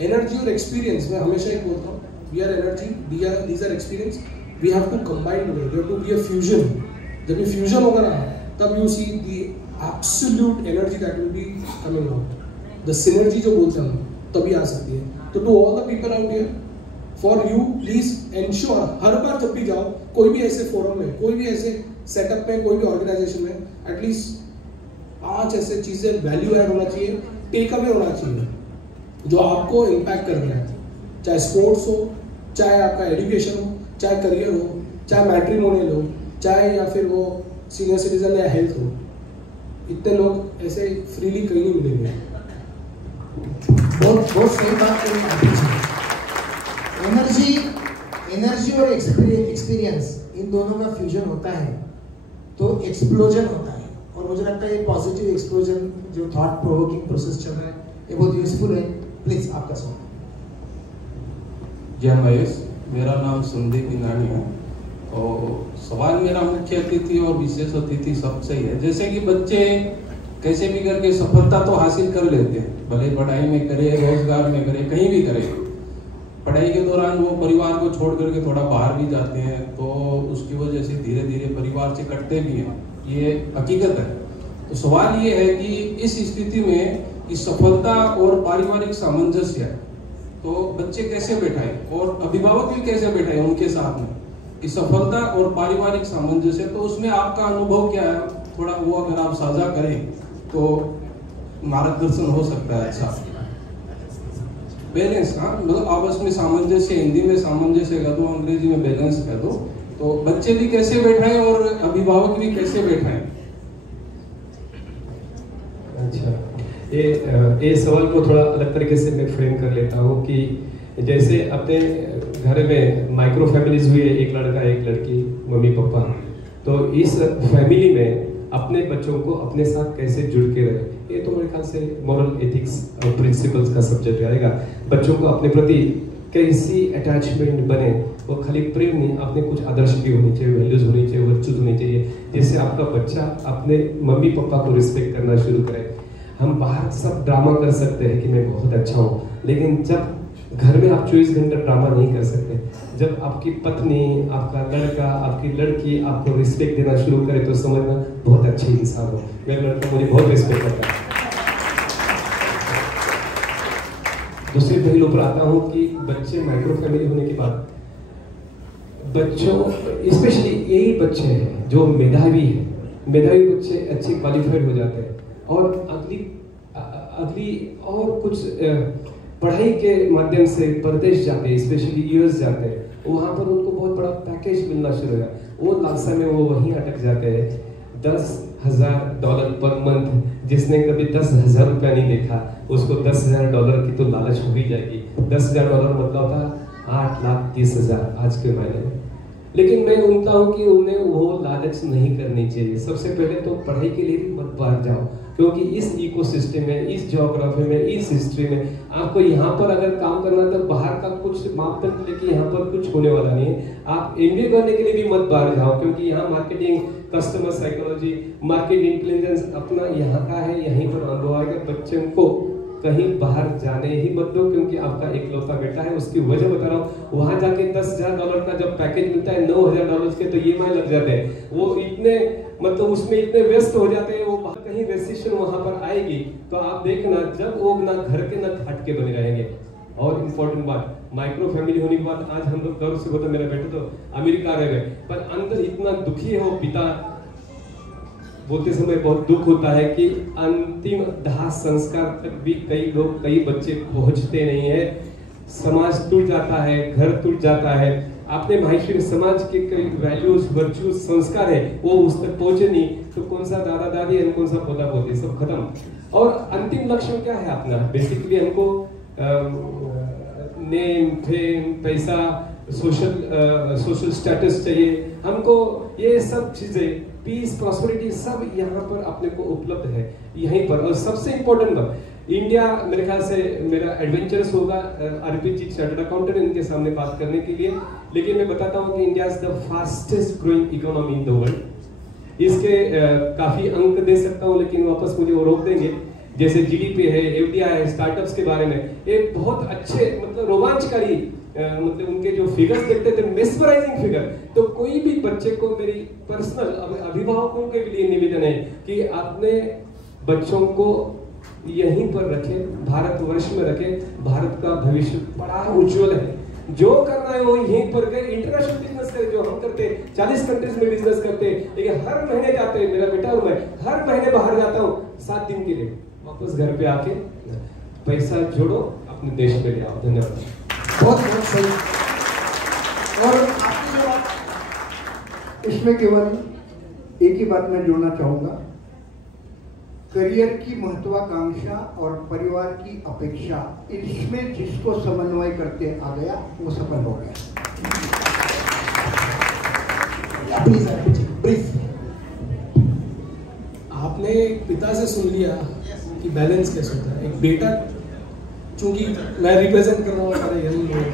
एनर्जी और एक्सपीरियंस, मैं हमेशा ही बोलता हूँ, we are energy, these are experience, we have to combine together, we have to be a fusion. जब ये फ्यूजन होगा ना, तब you see the absolute energy that will be coming out, the synergy जो बोलते हैं हम, तभी आ सकती है। तो to all the people out here, for you please ensure, हर बार जब भी जाओ कोई भी ऐसे फोरम में, कोई भी ऐसे सेटअप में, कोई भी ऑर्गेनाइजेशन में, एटलीस्ट 5 ऐसे चीजें वैल्यू ऐड होना चाहिए, टेक अवे होना चाहिए जो आपको इम्पैक्ट कर रहा है। चाहे स्पोर्ट्स हो, चाहे आपका एजुकेशन हो, चाहे करियर हो, चाहे मैट्रिमोनियल हो, चाहे या फिर वो सीनियर सिटीजन या हेल्थ हो। इतने लोग ऐसे फ्रीली कहीं नहीं मिलेंगे। बहुत सही बात करी। एनर्जी और एक्सपीरियंस, इन दोनों का फ्यूजन होता है तो एक्सप्लोजन होता है। और मुझे लगता है ये पॉजिटिव एक्सप्लोजन जो थॉट प्रोवोकिंग प्रोसेस चल रहा है, ये बहुत यूजफुल है। प्लीज आपका सवाल। जय महेश, मेरा नाम संदीप इंद्राणी है और सवाल मेरा मुख्य अतिथि और विशेष अतिथि सबसे ही है। जैसे कि बच्चे कैसे भी करके सफलता तो हासिल कर लेते हैं, भले पढ़ाई में करे, रोजगार में करे, कहीं भी करे। पढ़ाई के दौरान वो परिवार को छोड़ करके थोड़ा बाहर भी जाते हैं, तो उसकी वजह से धीरे धीरे परिवार से कटते भी हैं, ये हकीकत है। तो सवाल ये है कि इस स्थिति में कि सफलता और पारिवारिक सामंजस्य, तो बच्चे कैसे बैठाए और अभिभावक भी कैसे बैठाए उनके साथ में कि सफलता और पारिवारिक सामंजस्य, तो उसमें आपका अनुभव क्या है, थोड़ा वो अगर आप साझा करें तो मार्गदर्शन हो सकता है। अच्छा, बैलेंस, हाँ मतलब आपस में सामंजस्य, हिंदी में सामंजस्य कह दो, अंग्रेजी में बैलेंस कह दो, तो बच्चे भी कैसे बैठाएं और अभिभावक भी कैसे बैठाएं? अच्छा, ये सवाल को थोड़ा अलग तरीके से मैं फ्रेम कर लेता हूँ कि जैसे अपने घर में माइक्रो फैमिलीज हुई है, एक लड़का एक लड़की, मम्मी पापा, तो इस फैमिली में अपने बच्चों को अपने साथ कैसे जुड़ के रहे, ये तो मेरे ख्याल से मॉरल एथिक्स और प्रिंसिपल्स का सब्जेक्ट रहेगा। बच्चों को अपने प्रति कैसी अटैचमेंट बने, वो खाली प्रेम नहीं, अपने कुछ आदर्श भी होनी चाहिए, वैल्यूज होनी चाहिए, वर्चूज होनी चाहिए, जिससे आपका बच्चा अपने मम्मी पापा को रिस्पेक्ट करना शुरू करे। हम बाहर सब ड्रामा कर सकते हैं कि मैं बहुत अच्छा हूँ, लेकिन जब घर में आप 24 घंटे ड्रामा नहीं कर सकते। जब आपकी पत्नी, आपका लड़का, आपकी लड़की आपको रिस्पेक्ट देना शुरू करे तो समझना बहुत अच्छे इंसान हो। मेरा लड़का मुझे बहुत रिस्पेक्ट करता है। दूसरे पहलू पर आता हूँ कि बच्चे माइक्रो फैमिली होने के बाद बच्चों, स्पेशली यही बच्चे हैं जो मेधावी हैं, मेधावी बच्चे अच्छे क्वालिफाइड हो जाते हैं और अगली और कुछ पढ़ाई के माध्यम से परदेश जाते हैं, स्पेशली यूएस जाते हैं, वहाँ पर उनको बहुत बड़ा पैकेज मिलना शुरू हो गया, वो लालसा में वो वहीं अटक जाते हैं। $10,000 पर मंथ, जिसने कभी $10,000 रुपया नहीं देखा, उसको $10,000 की तो लालच हो ही जाएगी। $10,000 मतलब होता 8,30,000 आज के महीने में। लेकिन मैं उनका हूँ कि उन्हें वो लालच नहीं करनी चाहिए। सबसे पहले तो पढ़ाई के लिए भी मत बाहर जाओ, क्योंकि इस इकोसिस्टम में, इस ज्योग्राफी में, इस हिस्ट्री में आपको यहाँ पर अगर काम करना तो बाहर का कुछ मापदंड लेके यहाँ पर कुछ होने वाला नहीं है। आप एमबीए करने के लिए भी मत बाहर जाओ, क्योंकि यहाँ marketing, customer psychology, market intelligence अपना यहाँ का है, यहीं पर अनुभव आएगा। बच्चों को कहीं बाहर जाने ही मत दो, क्योंकि आपका इकलौता बेटा है। उसकी वजह बता रहा हूँ, वहां जाके $10,000 का जब पैकेज मिलता है, $9,000 के तो EMI लग जाते हैं। वो इतने मतलब उसमें इतने व्यस्त हो जाते हैं, वो कहीं रेसिशन वहां पर आएगी तो आप देखना, जब वो ना घर के ना घाट के बने रहेंगे। और इम्पोर्टेंट बात, माइक्रो फैमिली होने के बाद आज हम लोग गर्व से बोलते, मेरा बेटा तो अमेरिका रह गए, पर अंदर इतना दुखी है वो पिता। बोलते समय बहुत दुख होता है कि अंतिम दाह संस्कार तक भी कई लोग, कई बच्चे पहुंचते नहीं है। समाज टूट जाता है, घर टूट जाता है। आपने माहेश्वरी समाज के कई वैल्यूज, वर्च्यूज, संस्कार है, वो उस तक पहुंचे नहीं तो कौन सा दादा दादी है, कौन सा पोता पोती, सब खत्म। और अंतिम लक्ष्य क्या है अपना? बेसिकली हमको नेम, फेम, पैसा, सोशल स्टेटस चाहिए हमको। ये सब चीजें, पीस, प्रॉस्पेरिटी, सब यहाँ पर अपने को उपलब्ध है यहीं पर। और सबसे इंपॉर्टेंट बात, इंडिया मेरे ख्याल से मेरा एडवेंचरस होगा आरपी जी चार्टर्ड अकाउंटेंट इनके सामने बात करने के लिए, लेकिन मैं बताता हूँ कि India is the fastest growing economy in the world. इसके काफी अंक दे सकता हूँ, लेकिन वापस मुझे वो रोक देंगे। जैसे जीडीपी है, एफडीआई है, स्टार्टअप्स के बारे में एक बहुत अच्छे, मतलब रोमांचकारी, मतलब उनके जो फिगर्स देखते थे, मेस्मराइजिंग फिगर। तो कोई भी बच्चे को, मेरी पर्सनल अभिभावकों के लिए निवेदन है कि अपने बच्चों को यहीं पर रखें, भारतवर्ष में रखें। भारत का भविष्य बड़ा उज्जवल है। जो करना है वो यहीं पर गए, इंटरनेशनल बिजनेस करें, जो हम करते हैं। 40 कंट्रीज में बिजनेस करते हैं, लेकिन हर महीने जाते हैं। मेरा बेटा और मैं हर महीने बाहर जाता हूँ 7 दिन के लिए, वापस घर पे आके पैसा जोड़ो, अपने देश में ले आओ। धन्यवाद। बहुत बहुत सही। और आपकी जो बात, इसमें केवल एक ही बात मैं जोड़ना चाहूंगा, करियर की महत्वाकांक्षा और परिवार की अपेक्षा, इसमें जिसको समन्वय करते आ गया वो सफल हो गया। आपने एक पिता से सुन लिया कि बैलेंस कैसे होता है। एक बेटा, चूंकि मैं रिप्रेजेंट कर रहा हूँ सारे यंग लोग,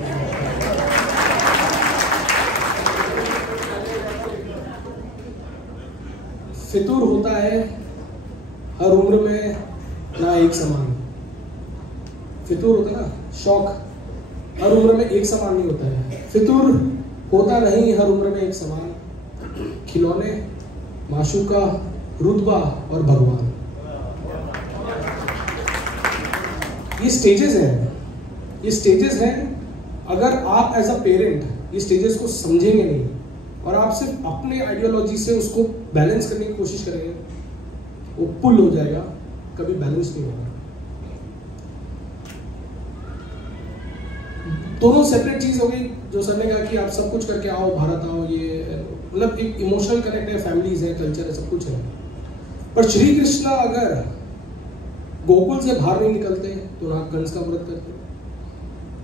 फितूर होता है हर उम्र में ना एक समान। फितूर होता है ना, शौक हर उम्र में एक समान नहीं होता है। फितूर होता नहीं हर उम्र में एक समान। खिलौने, माशूका, रुतबा और भगवान, ये स्टेजेस हैं। ये स्टेजेस हैं। अगर आप एज अ पेरेंट ये स्टेजेस को समझेंगे नहीं और आप सिर्फ अपने आइडियोलॉजी से उसको बैलेंस करने की कोशिश करेंगे, वो पुल हो जाएगा, कभी बैलेंस नहीं होगा। दोनों सेपरेट चीज़ हो गई। जो सर ने कहा कि आप सब कुछ करके आओ, भारत आओ, ये मतलब एक इमोशनल कनेक्ट है, फैमिलीज है, कल्चर है, सब कुछ है। पर श्री कृष्णा अगर गोकुल से बाहर नहीं निकलते तो ना कंस का व्रत करते,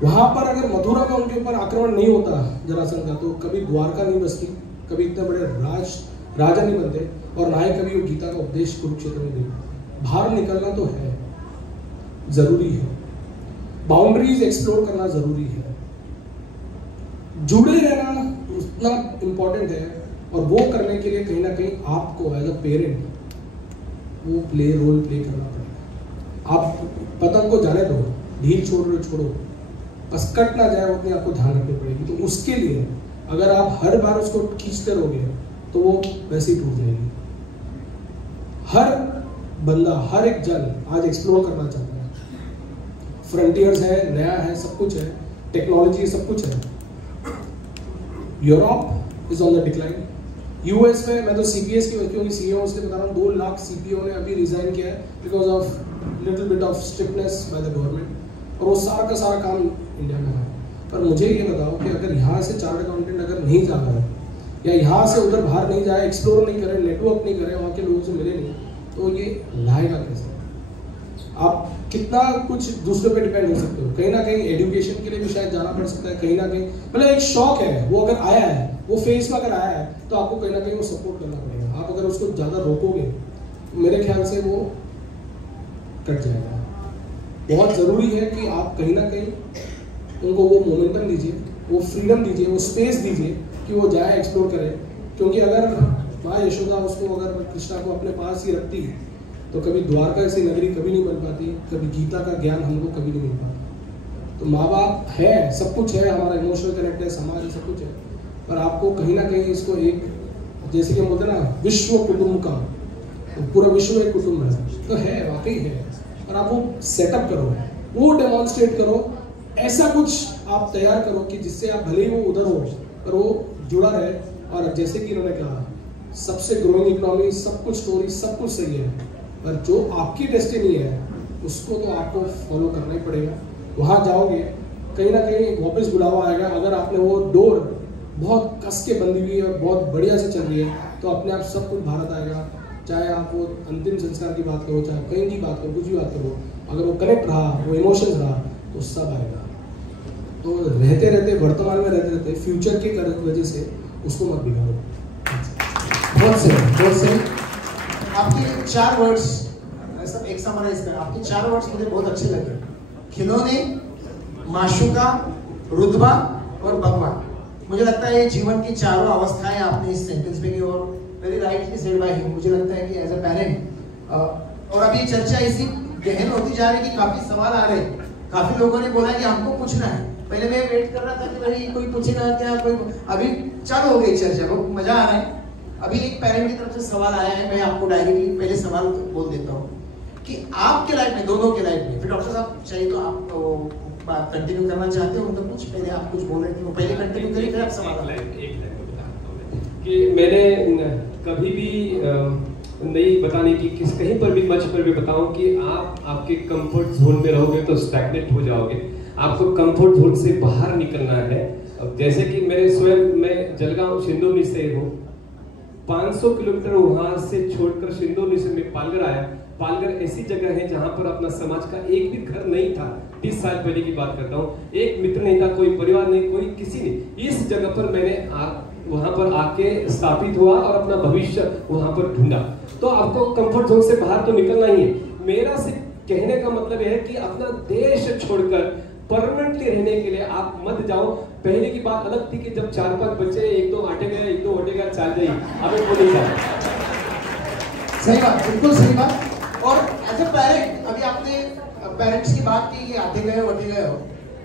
वहां पर अगर मथुरा में उनके ऊपर आक्रमण नहीं होता जरासंध का, तो कभी द्वारका नहीं बसती, कभी इतने बड़े राजा नहीं बनते, और ना ही कभी वो गीता का उपदेश कुरुक्षेत्र में देते। बाहर निकलना तो है, जरूरी है, बाउंड्रीज एक्सप्लोर करना जरूरी है, जुड़े रहना उतना इम्पोर्टेंट है। और वो करने के लिए कहीं ना कहीं आपको एज अ पेरेंट वो रोल प्ले करना पड़ेगा। आप पतंग को जाने दो, ढील छोड़ रहे छोड़ो, बस कट ना जाए, उतनी आपको ध्यान रखनी पड़ेगी। तो उसके लिए अगर आप हर बार उसको खींचते रहोगे तो वो वैसे ही टूट जाएगी। हर बंदा, हर एक जन आज एक्सप्लोर करना चाहता है, फ्रंटियर्स है, नया है, सब कुछ है, टेक्नोलॉजी सब कुछ है। Europe is on the decline. US में मैं तो सीपीएस की क्योंकि सीईओ से बता रहा हूँ, 2 लाख सीपीओ ने अभी रिजाइन किया है because of little bit of strictness by the government, और वो सारा का सारा काम इंडिया में है। पर मुझे ये बताओ कि अगर यहाँ से चार्टर्ड अकाउंटेंट अगर नहीं जा रहा है, या यहाँ से उधर बाहर नहीं जाए, एक्सप्लोर नहीं करे, नेटवर्क नहीं करे, वहाँ के लोगों से मिले नहीं, तो ये लाएगा कैसे? आप कितना कुछ दूसरे पे डिपेंड हो सकते हो। कहीं ना कहीं एजुकेशन के लिए भी शायद जाना पड़ सकता है, कहीं ना कहीं मतलब एक शौक है, वो अगर आया है, वो फेस में अगर आया है, तो आपको कहीं ना कहीं वो सपोर्ट करना पड़ेगा। आप अगर उसको ज़्यादा रोकोगे तो मेरे ख्याल से वो कट जाएगा। बहुत ज़रूरी है कि आप कहीं ना कहीं उनको वो मोमेंटम दीजिए, वो फ्रीडम दीजिए, वो स्पेस दीजिए कि वो जाए, एक्सप्लोर करे। क्योंकि अगर माँ यशोदा उसको अगर कृष्णा को अपने पास ही रखती तो कभी द्वारका ऐसी नगरी कभी नहीं बन पाती, कभी गीता का ज्ञान हमको कभी नहीं मिल पाता। तो माँ बाप है, सब कुछ है, हमारा इमोशनल कनेक्ट है, समाज है, सब कुछ है, पर आपको कहीं ना कहीं इसको एक, जैसे कि हम बोलते हैं ना, विश्व कुटुंब का, तो पूरा विश्व एक कुटुंब है, तो है, वाकई है। और आप वो सेटअप करो, वो डेमोन्स्ट्रेट करो, ऐसा कुछ आप तैयार करो कि जिससे आप भले ही वो उधर हो पर वो जुड़ा रहे। और जैसे कि इन्होंने कहा, सबसे ग्रोइंग इकोनॉमी, सब कुछ स्टोरी, सब कुछ सही है, पर जो आपकी डेस्टिनी है उसको तो आपको फॉलो करना ही पड़ेगा। वहाँ जाओगे, कहीं ना कहीं वापस बुलावा आएगा। अगर आपने वो डोर बहुत कस के बंदी हुई है और बहुत बढ़िया से चल रही है, तो अपने आप सब कुछ भारत आएगा। चाहे आप वो अंतिम संस्कार की बात करो, चाहे कहीं की बात करो, कुछ भी बात करो, अगर वो कनेक्ट रहा, वो इमोशंस रहा, तो सब आएगा। तो रहते रहते, वर्तमान में रहते रहते, फ्यूचर के वजह से उसको मत बिगाड़ो। बहुत सही। आपके 4 वर्ड्स सब एक समराइज कर, आपके 4 वर्ड्स मुझे बहुत अच्छे लगे, खिलौने, माशूका, रुतबा और भगवान। मुझे लगता है ये जीवन की चारों अवस्थाएं आपने इस सेंटेंस में की, और very rightly said by him. मुझे लगता है कि एज अ पेरेंट, और अभी चर्चा इसी गहन होती जा रही है कि काफी सवाल आ रहे हैं, काफी लोगों ने बोला कि हमको पूछना है। पहले मैं वेट कर रहा था कि भाई कोई पूछेगा क्या, कोई, अभी चालू हो गई चर्चा, बहुत मजा आ रहा है। अभी एक पेरेंट की तरफ से सवाल आया है, मैं आपको डायरेक्टली पहले सवाल बोल देता हूँ कि आपके लाइफ में, दोनों के लाइफ में, फिर डॉक्टर साहब चाहिए तो आप बात कंटिन्यू करना चाहते हो, मतलब कुछ पहले आप कुछ बोल रहे थे, पहले कंटिन्यू करिए, फिर आप सवाल। कि मैंने कभी भी नहीं बताने की, कहीं पर भी मंच पर भी बताऊं कि आप आपके कंफर्ट जोन में रहोगे तो स्टैग्नेट हो जाओगे। आपको कंफर्ट जोन से बाहर निकलना है। अब जैसे कि मेरे स्वयं, मैं जलगांव सिंदोनी से हूँ, 500 किलोमीटर वहां से छोड़कर सिंदोनी से मैं पालघर आया। पालघर ऐसी जगह है जहां पर अपना समाज का एक भी घर नहीं था। 30 साल पहले की बात करता हूँ, एक मित्र नहीं था, कोई परिवार नहीं, कोई किसी नहीं। इस जगह पर मैंने वहां पर आके स्थापित हुआ और अपना भविष्य वहां पर ढूंढा। तो आपको कंफर्ट जोन से बाहर तो निकलना ही है। मेरा सिर्फ कहने का मतलब यह है कि अपना देश छोड़कर परमानेंटली रहने के लिए आप मत जाओ। पहले की बात अलग थी कि जब 4-5 बच्चे, 1-2 आटे गए, 1-2 होटे गए, चाल जाइए, अभी वो नहीं जाए। सही बात, बिल्कुल सही बात। और एज ए पेरेंट, अभी आपने पेरेंट्स की बात की कि आते गए वटे गए हो,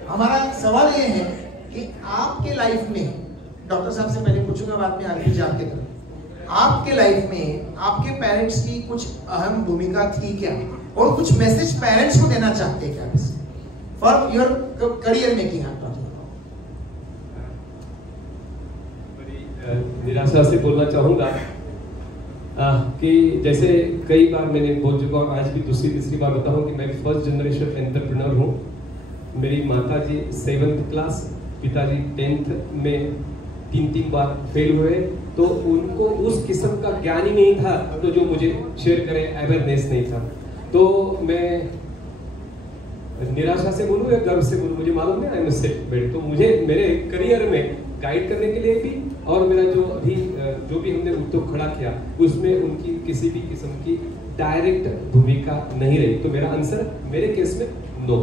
हमारा सवाल ये है कि आपके लाइफ में, डॉक्टर साहब से पहले पूछूंगा, बाद में आरपी जान के तरफ, आपके लाइफ में आपके पेरेंट्स की कुछ अहम भूमिका थी क्या, और कुछ मैसेज पेरेंट्स को देना चाहते हैं क्या फॉर योर करियर मेकिंग? निराशा से बोलना चाहूंगा कि जैसे कई बार मैंने बोल चुका हूँ, आज भी दूसरी तीसरी बार बताऊं कि मैं फर्स्ट जनरेशन एंटरप्रेन्योर हूँ। मेरी माता जी 7th क्लास, पिताजी 10th में 3 बार फेल हुए, तो उनको उस किस्म का ज्ञान ही नहीं था तो जो मुझे शेयर करे, अवेयरनेस नहीं था। तो मैं निराशा से बोलूं या गर्व से बोलूं मुझे मालूम नहीं, आई एम सेल्फ-मेड। तो मुझे मेरे करियर में गाइड करने के लिए भी, और मेरा जो भी हमने उद्योग खड़ा किया उसमें उनकी किसी भी किस्म की डायरेक्ट भूमिका नहीं रही। तो मेरा आंसर मेरे केस में नो।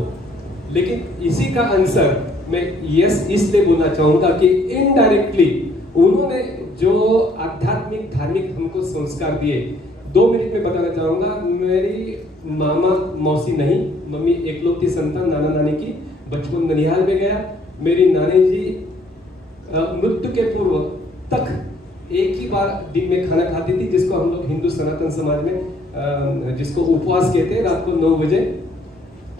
लेकिन इसी का आंसर मैं यस इसलिए बोलना चाहूंगा कि इनडायरेक्टली उन्होंने जो आध्यात्मिक धार्मिक हमको संस्कार दिए, 2 मिनट में बताना चाहूंगा। मेरी मामा मौसी नहीं, मम्मी एकलौती संतान, नाना नानी की, बचपन ननिहाल में गया। मेरी नानी जी मृत्यु के पूर्व तक एक ही बार दिन में खाना खाती थी, जिसको हम लोग हिंदू सनातन समाज में जिसको उपवास कहते हैं, रात को 9 बजे।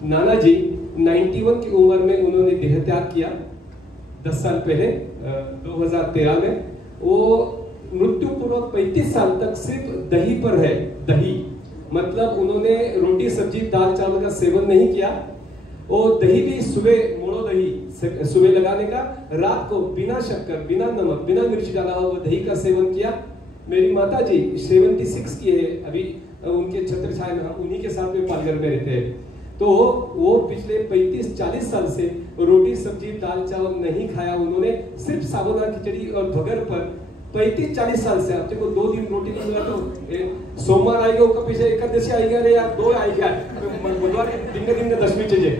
नाना जी 91 की उम्र में उन्होंने देह त्याग किया 10 साल पहले 2013 में। वो मृत्यु पूर्व 35 साल तक सिर्फ दही पर है। दही मतलब उन्होंने रोटी सब्जी दाल चावल का सेवन नहीं किया। वो दही भी सुबह मोड़ो दही सुबह लगाने का, रात को बिना शक्कर, बिना नमक, बिना मिर्ची डाला हुआ दही का सेवन किया। मेरी माता जी 76 की है अभी, उनके छत्र छाया में हम उन्हीं के साथ में पालघर में रहते हैं। तो वो पिछले 35-40 साल से रोटी सब्जी दाल चावल नहीं खाया उन्होंने, सिर्फ साबुदाना खिचड़ी और भगर पर 35-40 साल से। आपको 2 दिन रोटी नहीं मिला तो सोमवार आएगा उसका पीछे एकादशी आएगा, अरे यार 2 आएगा, बुधवार दिन 10वीं चीजें।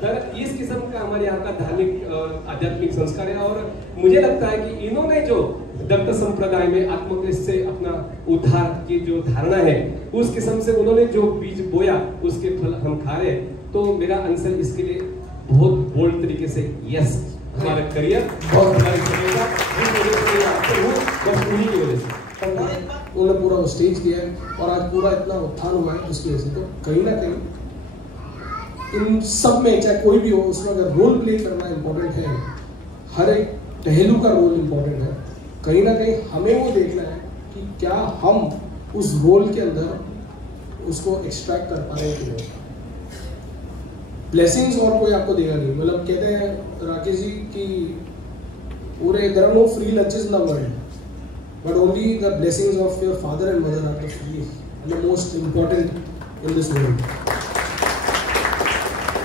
तर इस किस्म का हमारे यहाँ का धार्मिक आध्यात्मिक संस्कार है। और मुझे लगता है कि इन्होंने जो दत्त संप्रदाय में आत्मक्लेश से अपना उद्धार की जो धारणा है, उस किस्म से उन्होंने जो बीज बोया उसके फल हम खा रहे। तो मेरा आंसर इसके लिए बहुत बोल्ड तरीके से यस। हमारा करियर बहुत चलेगा, बस उन्हीं की वजह से उन्होंने पूरा स्टेज दिया है और आज पूरा इतना उत्थान हुआ है जिसकी वजह से। तो कहीं ना कहीं इन सब में चाहे कोई भी हो, उसमें अगर रोल प्ले करना इम्पोर्टेंट है, हर एक पहलू का रोल इम्पोर्टेंट है। कहीं ना कहीं हमें वो देखना है कि क्या हम उस रोल के अंदर उसको एक्सट्रैक्ट कर पा रहे हैं कि नहीं। ब्लेसिंग्स और कोई आपको देगा नहीं। मतलब कहते हैं राकेश जी कि पूरे there are no free lunches in the world, but only the blessings of your father and mother are the free and the most important in this world.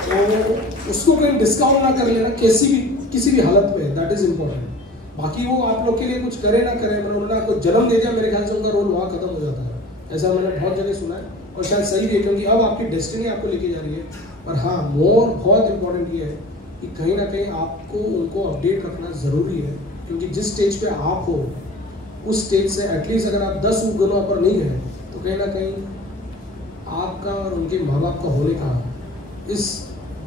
तो उसको कहीं डिस्काउंट ना कर लेना किसी भी हालत में, दैट इज इम्पोर्टेंट। बाकी वो आप लोग के लिए कुछ करे ना करे, मतलब उन्होंने आपको जन्म दे दिया, मेरे ख्याल से उनका रोल वहाँ खत्म हो जाता है। ऐसा मैंने बहुत जगह सुना है और शायद सही है, क्योंकि अब आपकी डेस्टिनी आपको लेके जा रही है। और हाँ, मोर बहुत इंपॉर्टेंट ये है कि कहीं ना कहीं आपको उनको अपडेट रखना ज़रूरी है, क्योंकि जिस स्टेज पे आप हो उस स्टेज से एटलीस्ट अगर आप 10 गुना पर नहीं है तो कहीं ना कहीं आपका और उनके माँ बाप का होने का इस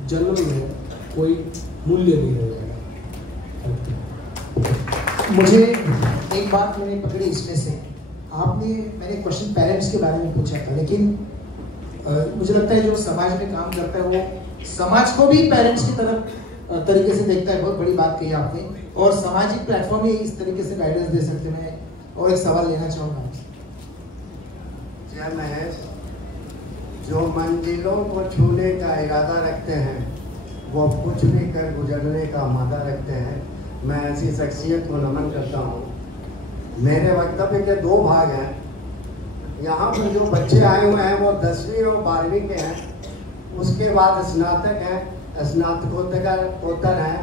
जन्म में कोई मूल्य नहीं रह जाएगा। मुझे एक बात मैंने पकड़ी इसमें से, मैंने क्वेश्चन पेरेंट्स के बारे में पूछा था, लेकिन मुझे लगता है जो समाज में काम करता है वो समाज को भी पेरेंट्स की तरफ तरीके से देखता है। बहुत बड़ी बात कही आपने, और सामाजिक प्लेटफॉर्म ही इस तरीके से गाइडेंस दे सकते हैं। और एक सवाल लेना चाहूँगा। जय महेश, जो मंजिलों को छूने का इरादा रखते हैं वो कुछ भी कर गुजरने का मादा रखते हैं। मैं ऐसी शख्सियत को नमन करता हूँ। मेरे वक्तव्य के 2 भाग हैं। यहाँ पर जो बच्चे आए हुए हैं वो 10वीं और 12वीं के हैं, उसके बाद स्नातक हैं, स्नातकोत्तर हैं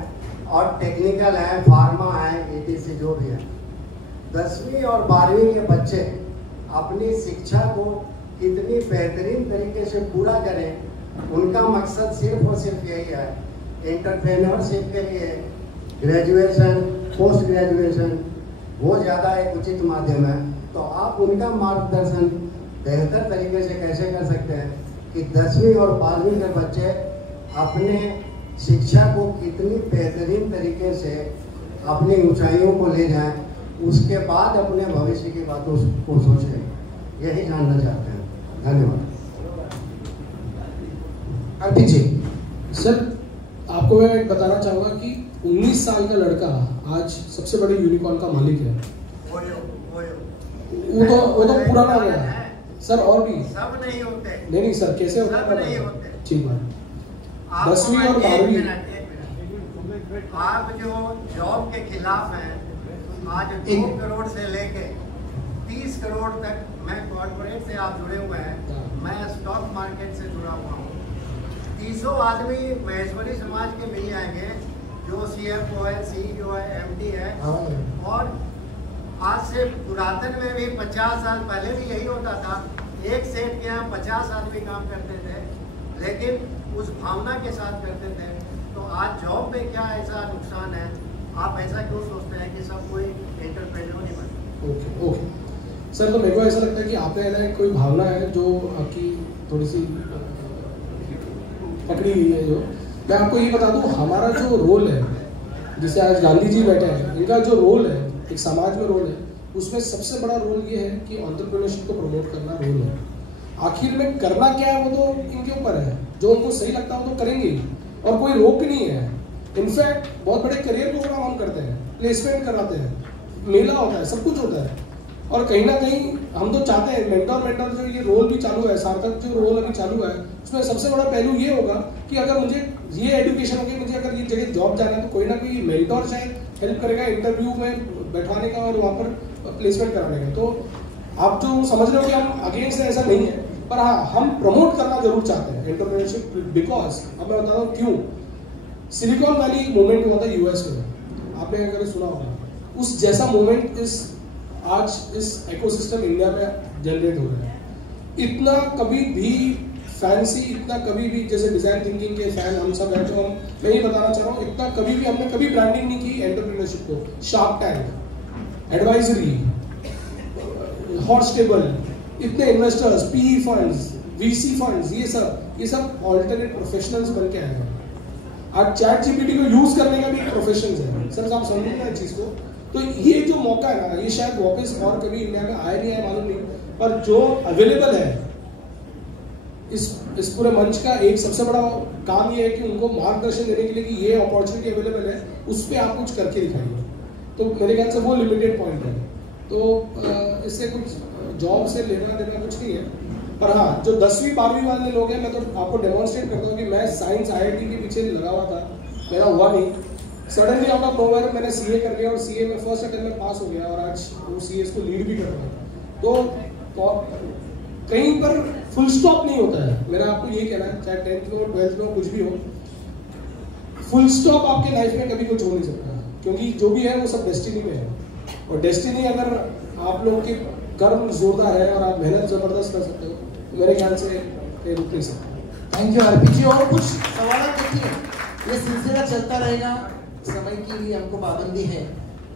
और टेक्निकल हैं, फार्मा हैं, ETC जो भी है। 10वीं और 12वीं के बच्चे अपनी शिक्षा को कितनी बेहतरीन तरीके से पूरा करें, उनका मकसद सिर्फ और सिर्फ यही है। एंटरप्रेन्योरशिप के लिए ग्रेजुएशन, पोस्ट ग्रेजुएशन वो ज़्यादा एक उचित माध्यम है। तो आप उनका मार्गदर्शन बेहतर तरीके से कैसे कर सकते हैं कि 10वीं और 12वीं के बच्चे अपने शिक्षा को कितनी बेहतरीन तरीके से अपनी ऊंचाइयों को ले जाएं, उसके बाद अपने भविष्य की बातों को सोचें। यही जानना चाहते हैं। धन्यवाद। अर्पित जी। सर, आपको मैं बताना चाहूँगा कि 19 साल का लड़का आज सबसे बड़े यूनिकॉर्न का मालिक है। वो तो पुराना हो गया सर। और भी सब नहीं होते। नहीं सर, कैसे होता है? सब नहीं होते। ठीक बात। 10वीं और 12वीं। आप जो जॉब के खिलाफ हैं, आज 2 करोड़ से लेके 30 करोड़ तक, मैं कॉर्पोरेट से आप जुड़े हुए हैं, मैं स्टॉक मार्केट से जुड़ा हुआ हूँ। 300 आदमी महेश्वरी समाज के मिल जाएंगे, जो CFO है, CEO है, MD है, और आज से पुरातन में भी 50 साल पहले भी यही होता था। एक सेठ के यहाँ 50 आदमी काम करते थे, लेकिन उस भावना के साथ करते थे। तो आज जॉब में क्या ऐसा नुकसान है? आप ऐसा क्यों सोचते हैं कि सब कोई एंटरप्रेन्योर नहीं बनता? ओके सर, तो मेरे को ऐसा लगता है कि आपने ना कोई भावना है जो आपकी थोड़ी सी पकड़ी हुई है। जो मैं आपको ये बता दूं, हमारा जो रोल है, जैसे आज गांधी जी बैठे हैं, इनका जो रोल है एक समाज में रोल है, उसमें सबसे बड़ा रोल ये है कि एंटरप्रेन्योरशिप को प्रमोट करना रोल है। आखिर में करना क्या है वो तो इनके ऊपर है, जो उनको सही लगता है वो तो करेंगे और कोई रोक नहीं है। इनफैक्ट बहुत बड़े करियर प्रोग्राम हम करते हैं, प्लेसमेंट कराते हैं, मेला होता है, सब कुछ होता है। और कहीं ना कहीं हम तो चाहते हैं मेंटर जो ये रोल भी चालू है, सार्थक जो रोल अभी चालू है, उसमें सबसे बड़ा पहलू ये होगा कि अगर मुझे ये एजुकेशन होगी, मुझे अगर ये जगह जॉब जाना है, तो कोई ना कोई मेंटर शायद हेल्प करेगा इंटरव्यू में बैठाने का और वहाँ पर प्लेसमेंट कराने का। तो आप जो समझ रहे हो कि हम अगेंस्ट ऐसा नहीं है, पर हाँ हम प्रमोट करना जरूर चाहते हैं एंटरप्रेन्योरशिप, बिकॉज अब मैं बता दूँ क्यों। सिलिकॉन वैली मूवमेंट हुआ था US में, आपने अगर सुना होगा, उस जैसा मूवमेंट आज इस इकोसिस्टम इंडिया में जनरेट हो रहा है। इतना कभी भी फैंसी, इतना कभी भी जैसे डिजाइन थिंकिंग के फैन हम सब हैं, जो हम, मैं ये बताना चाह रहा हूँ, इतना कभी भी हमने कभी ब्रांडिंग नहीं की एंटरप्रेन्योरशिप को। Shark tank, advisory, horse table, इतने investors, PE funds, VC funds, ये सब ऑल्टरनेट प्रोफेशनल्स बन के आए हैं। आज ChatGPT को यूज करने का भी एक प्रोफेशन है सर, आप समझिए ना इस चीज को। तो ये जो मौका है ना, ये शायद वापस और कभी इंडिया में आए नहीं आए मालूम नहीं, पर जो अवेलेबल है इस पूरे मंच का एक सबसे बड़ा काम ये है कि उनको मार्गदर्शन देने के लिए कि ये अपॉर्चुनिटी अवेलेबल है, उस पर आप कुछ करके दिखाइए। तो मेरे ख्याल से वो लिमिटेड पॉइंट है। तो इससे कुछ जॉब से लेना देना कुछ नहीं है, पर हाँ जो 10वीं 12वीं वाले लोग हैं, मैं तो आपको डेमोन्स्ट्रेट करता हूँ कि मैं साइंस IIT के पीछे लगा हुआ था, मेरा हुआ नहीं। सडनली आउट ऑफ नोवेयर मैंने CA कर लिया और CA में फर्स्ट अटेम्प्ट में पास हो गया और आज वो CS को लीड भी कर रहा है। तो कहीं पर फुल स्टॉप नहीं होता है, मेरा आपको ये कहना है, चाहे 10th में हो 12th में हो कुछ भी हो, फुल स्टॉप आपके लाइफ में कभी कुछ हो नहीं सकता, क्योंकि जो भी है वो सब डेस्टिनी में है। और डेस्टिनी अगर आप लोगों के कर्म जोरदार है और आप मेहनत जबरदस्त कर सकते हो, तो मेरे ख्याल से रुक नहीं सकते। थैंक यू RP जी। और कुछ सवाल देखिए, ये सिलसिला चलता रहेगा, समय की भी हमको पाबंदी है,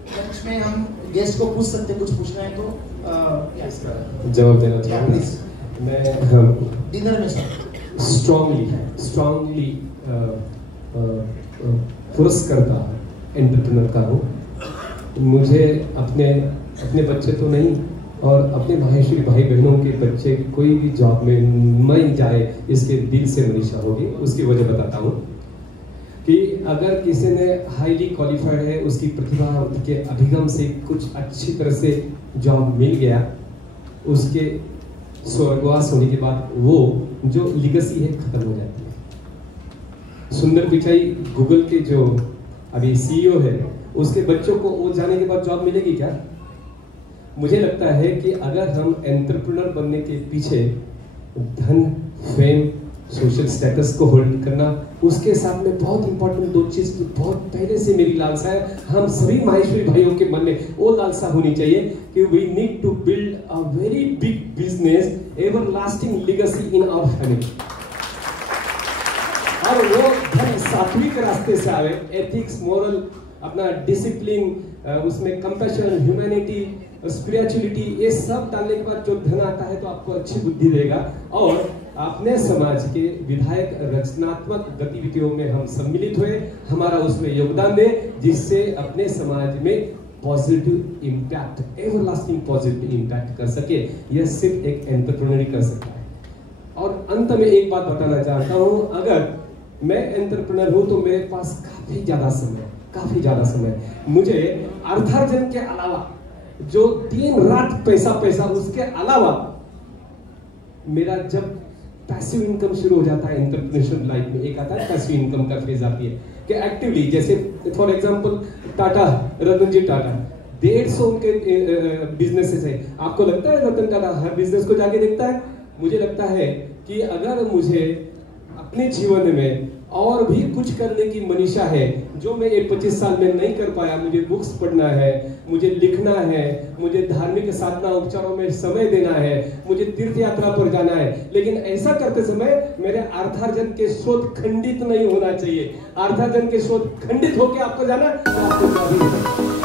लंच में हम गेस्ट को पूछ सकते, कुछ पूछना है तो जवाब देना चाहूँगा। मैं डिनर में सर स्ट्रांगली पुरस्कर्ता एंटरप्रेन्योर का हूँ। मुझे अपने बच्चे तो नहीं, और अपने माहेश्वरी भाई बहनों के बच्चे कोई भी जॉब में नहीं जाए, इसके दिल से मनीषा होगी। उसकी वजह बताता हूँ कि अगर किसी ने हाईली क्वालिफाइड है, उसकी प्रतिभा, उसके अभिगम से कुछ अच्छी तरह से जॉब मिल गया, उसके स्वर्गवास होने के बाद वो जो लिगेसी है खत्म हो जाती है। सुंदर पिचाई गूगल के जो अभी CEO है, उसके बच्चों को वो जाने के बाद जॉब मिलेगी क्या? मुझे लगता है कि अगर हम एंटरप्रेन्योर बनने के पीछे धन, फेम, सोशल स्टेटस को होल्ड करना, उसके साथ में बहुत इंपॉर्टेंट 2 चीज बहुत पहले से मेरी लालसा है, हम सभी माहेश्वरी भाइयों के मन में वो लालसा होनी चाहिए कि we need to build a very big business, everlasting legacy in our family. और वो धन सात्विक रास्ते से आवे, एथिक्स, मोरल, अपना डिसिप्लिन, उसमें कंपैशन, ह्यूमैनिटी, स्पिरिचुअलिटी, ये सब डालने के बाद जो धन आता है तो आपको अच्छी बुद्धि देगा। और अपने समाज के विधायक रचनात्मक गतिविधियों में हम सम्मिलित हुए, हमारा उसमें योगदान दें, जिससे अपने समाज में positive impact, everlasting positive impact कर सके। यह सिर्फ एक एंटरप्रेन्योर ही कर सकता है। और अंत में एक बात बताना चाहता हूँ, अगर मैं एंटरप्रेन्योर हूँ तो मेरे पास काफी ज्यादा समय, मुझे अर्थार्जन के अलावा जो दिन रात पैसा, उसके अलावा मेरा जब पैसिव इनकम शुरू हो जाता है एंटरप्रेन्योरशिप लाइफ में। एक आता है पैसिव इनकम का फेज आती है कि एक्टिवली, जैसे फॉर एग्जांपल टाटा, रतन जी टाटा, 150 उनके बिजनेसेस है। आपको लगता है रतन टाटा हर बिजनेस को जाके देखता है? मुझे लगता है कि अगर मुझे अपने जीवन में और भी कुछ करने की मनीषा है जो मैं ये 25 साल में नहीं कर पाया, मुझे बुक्स पढ़ना है, मुझे लिखना है, मुझे धार्मिक साधना उपचारों में समय देना है, मुझे तीर्थ यात्रा पर जाना है, लेकिन ऐसा करते समय मेरे अर्थार्जन के स्रोत खंडित नहीं होना चाहिए। अर्थार्जन के स्रोत खंडित होकर आपको जाना तो आपको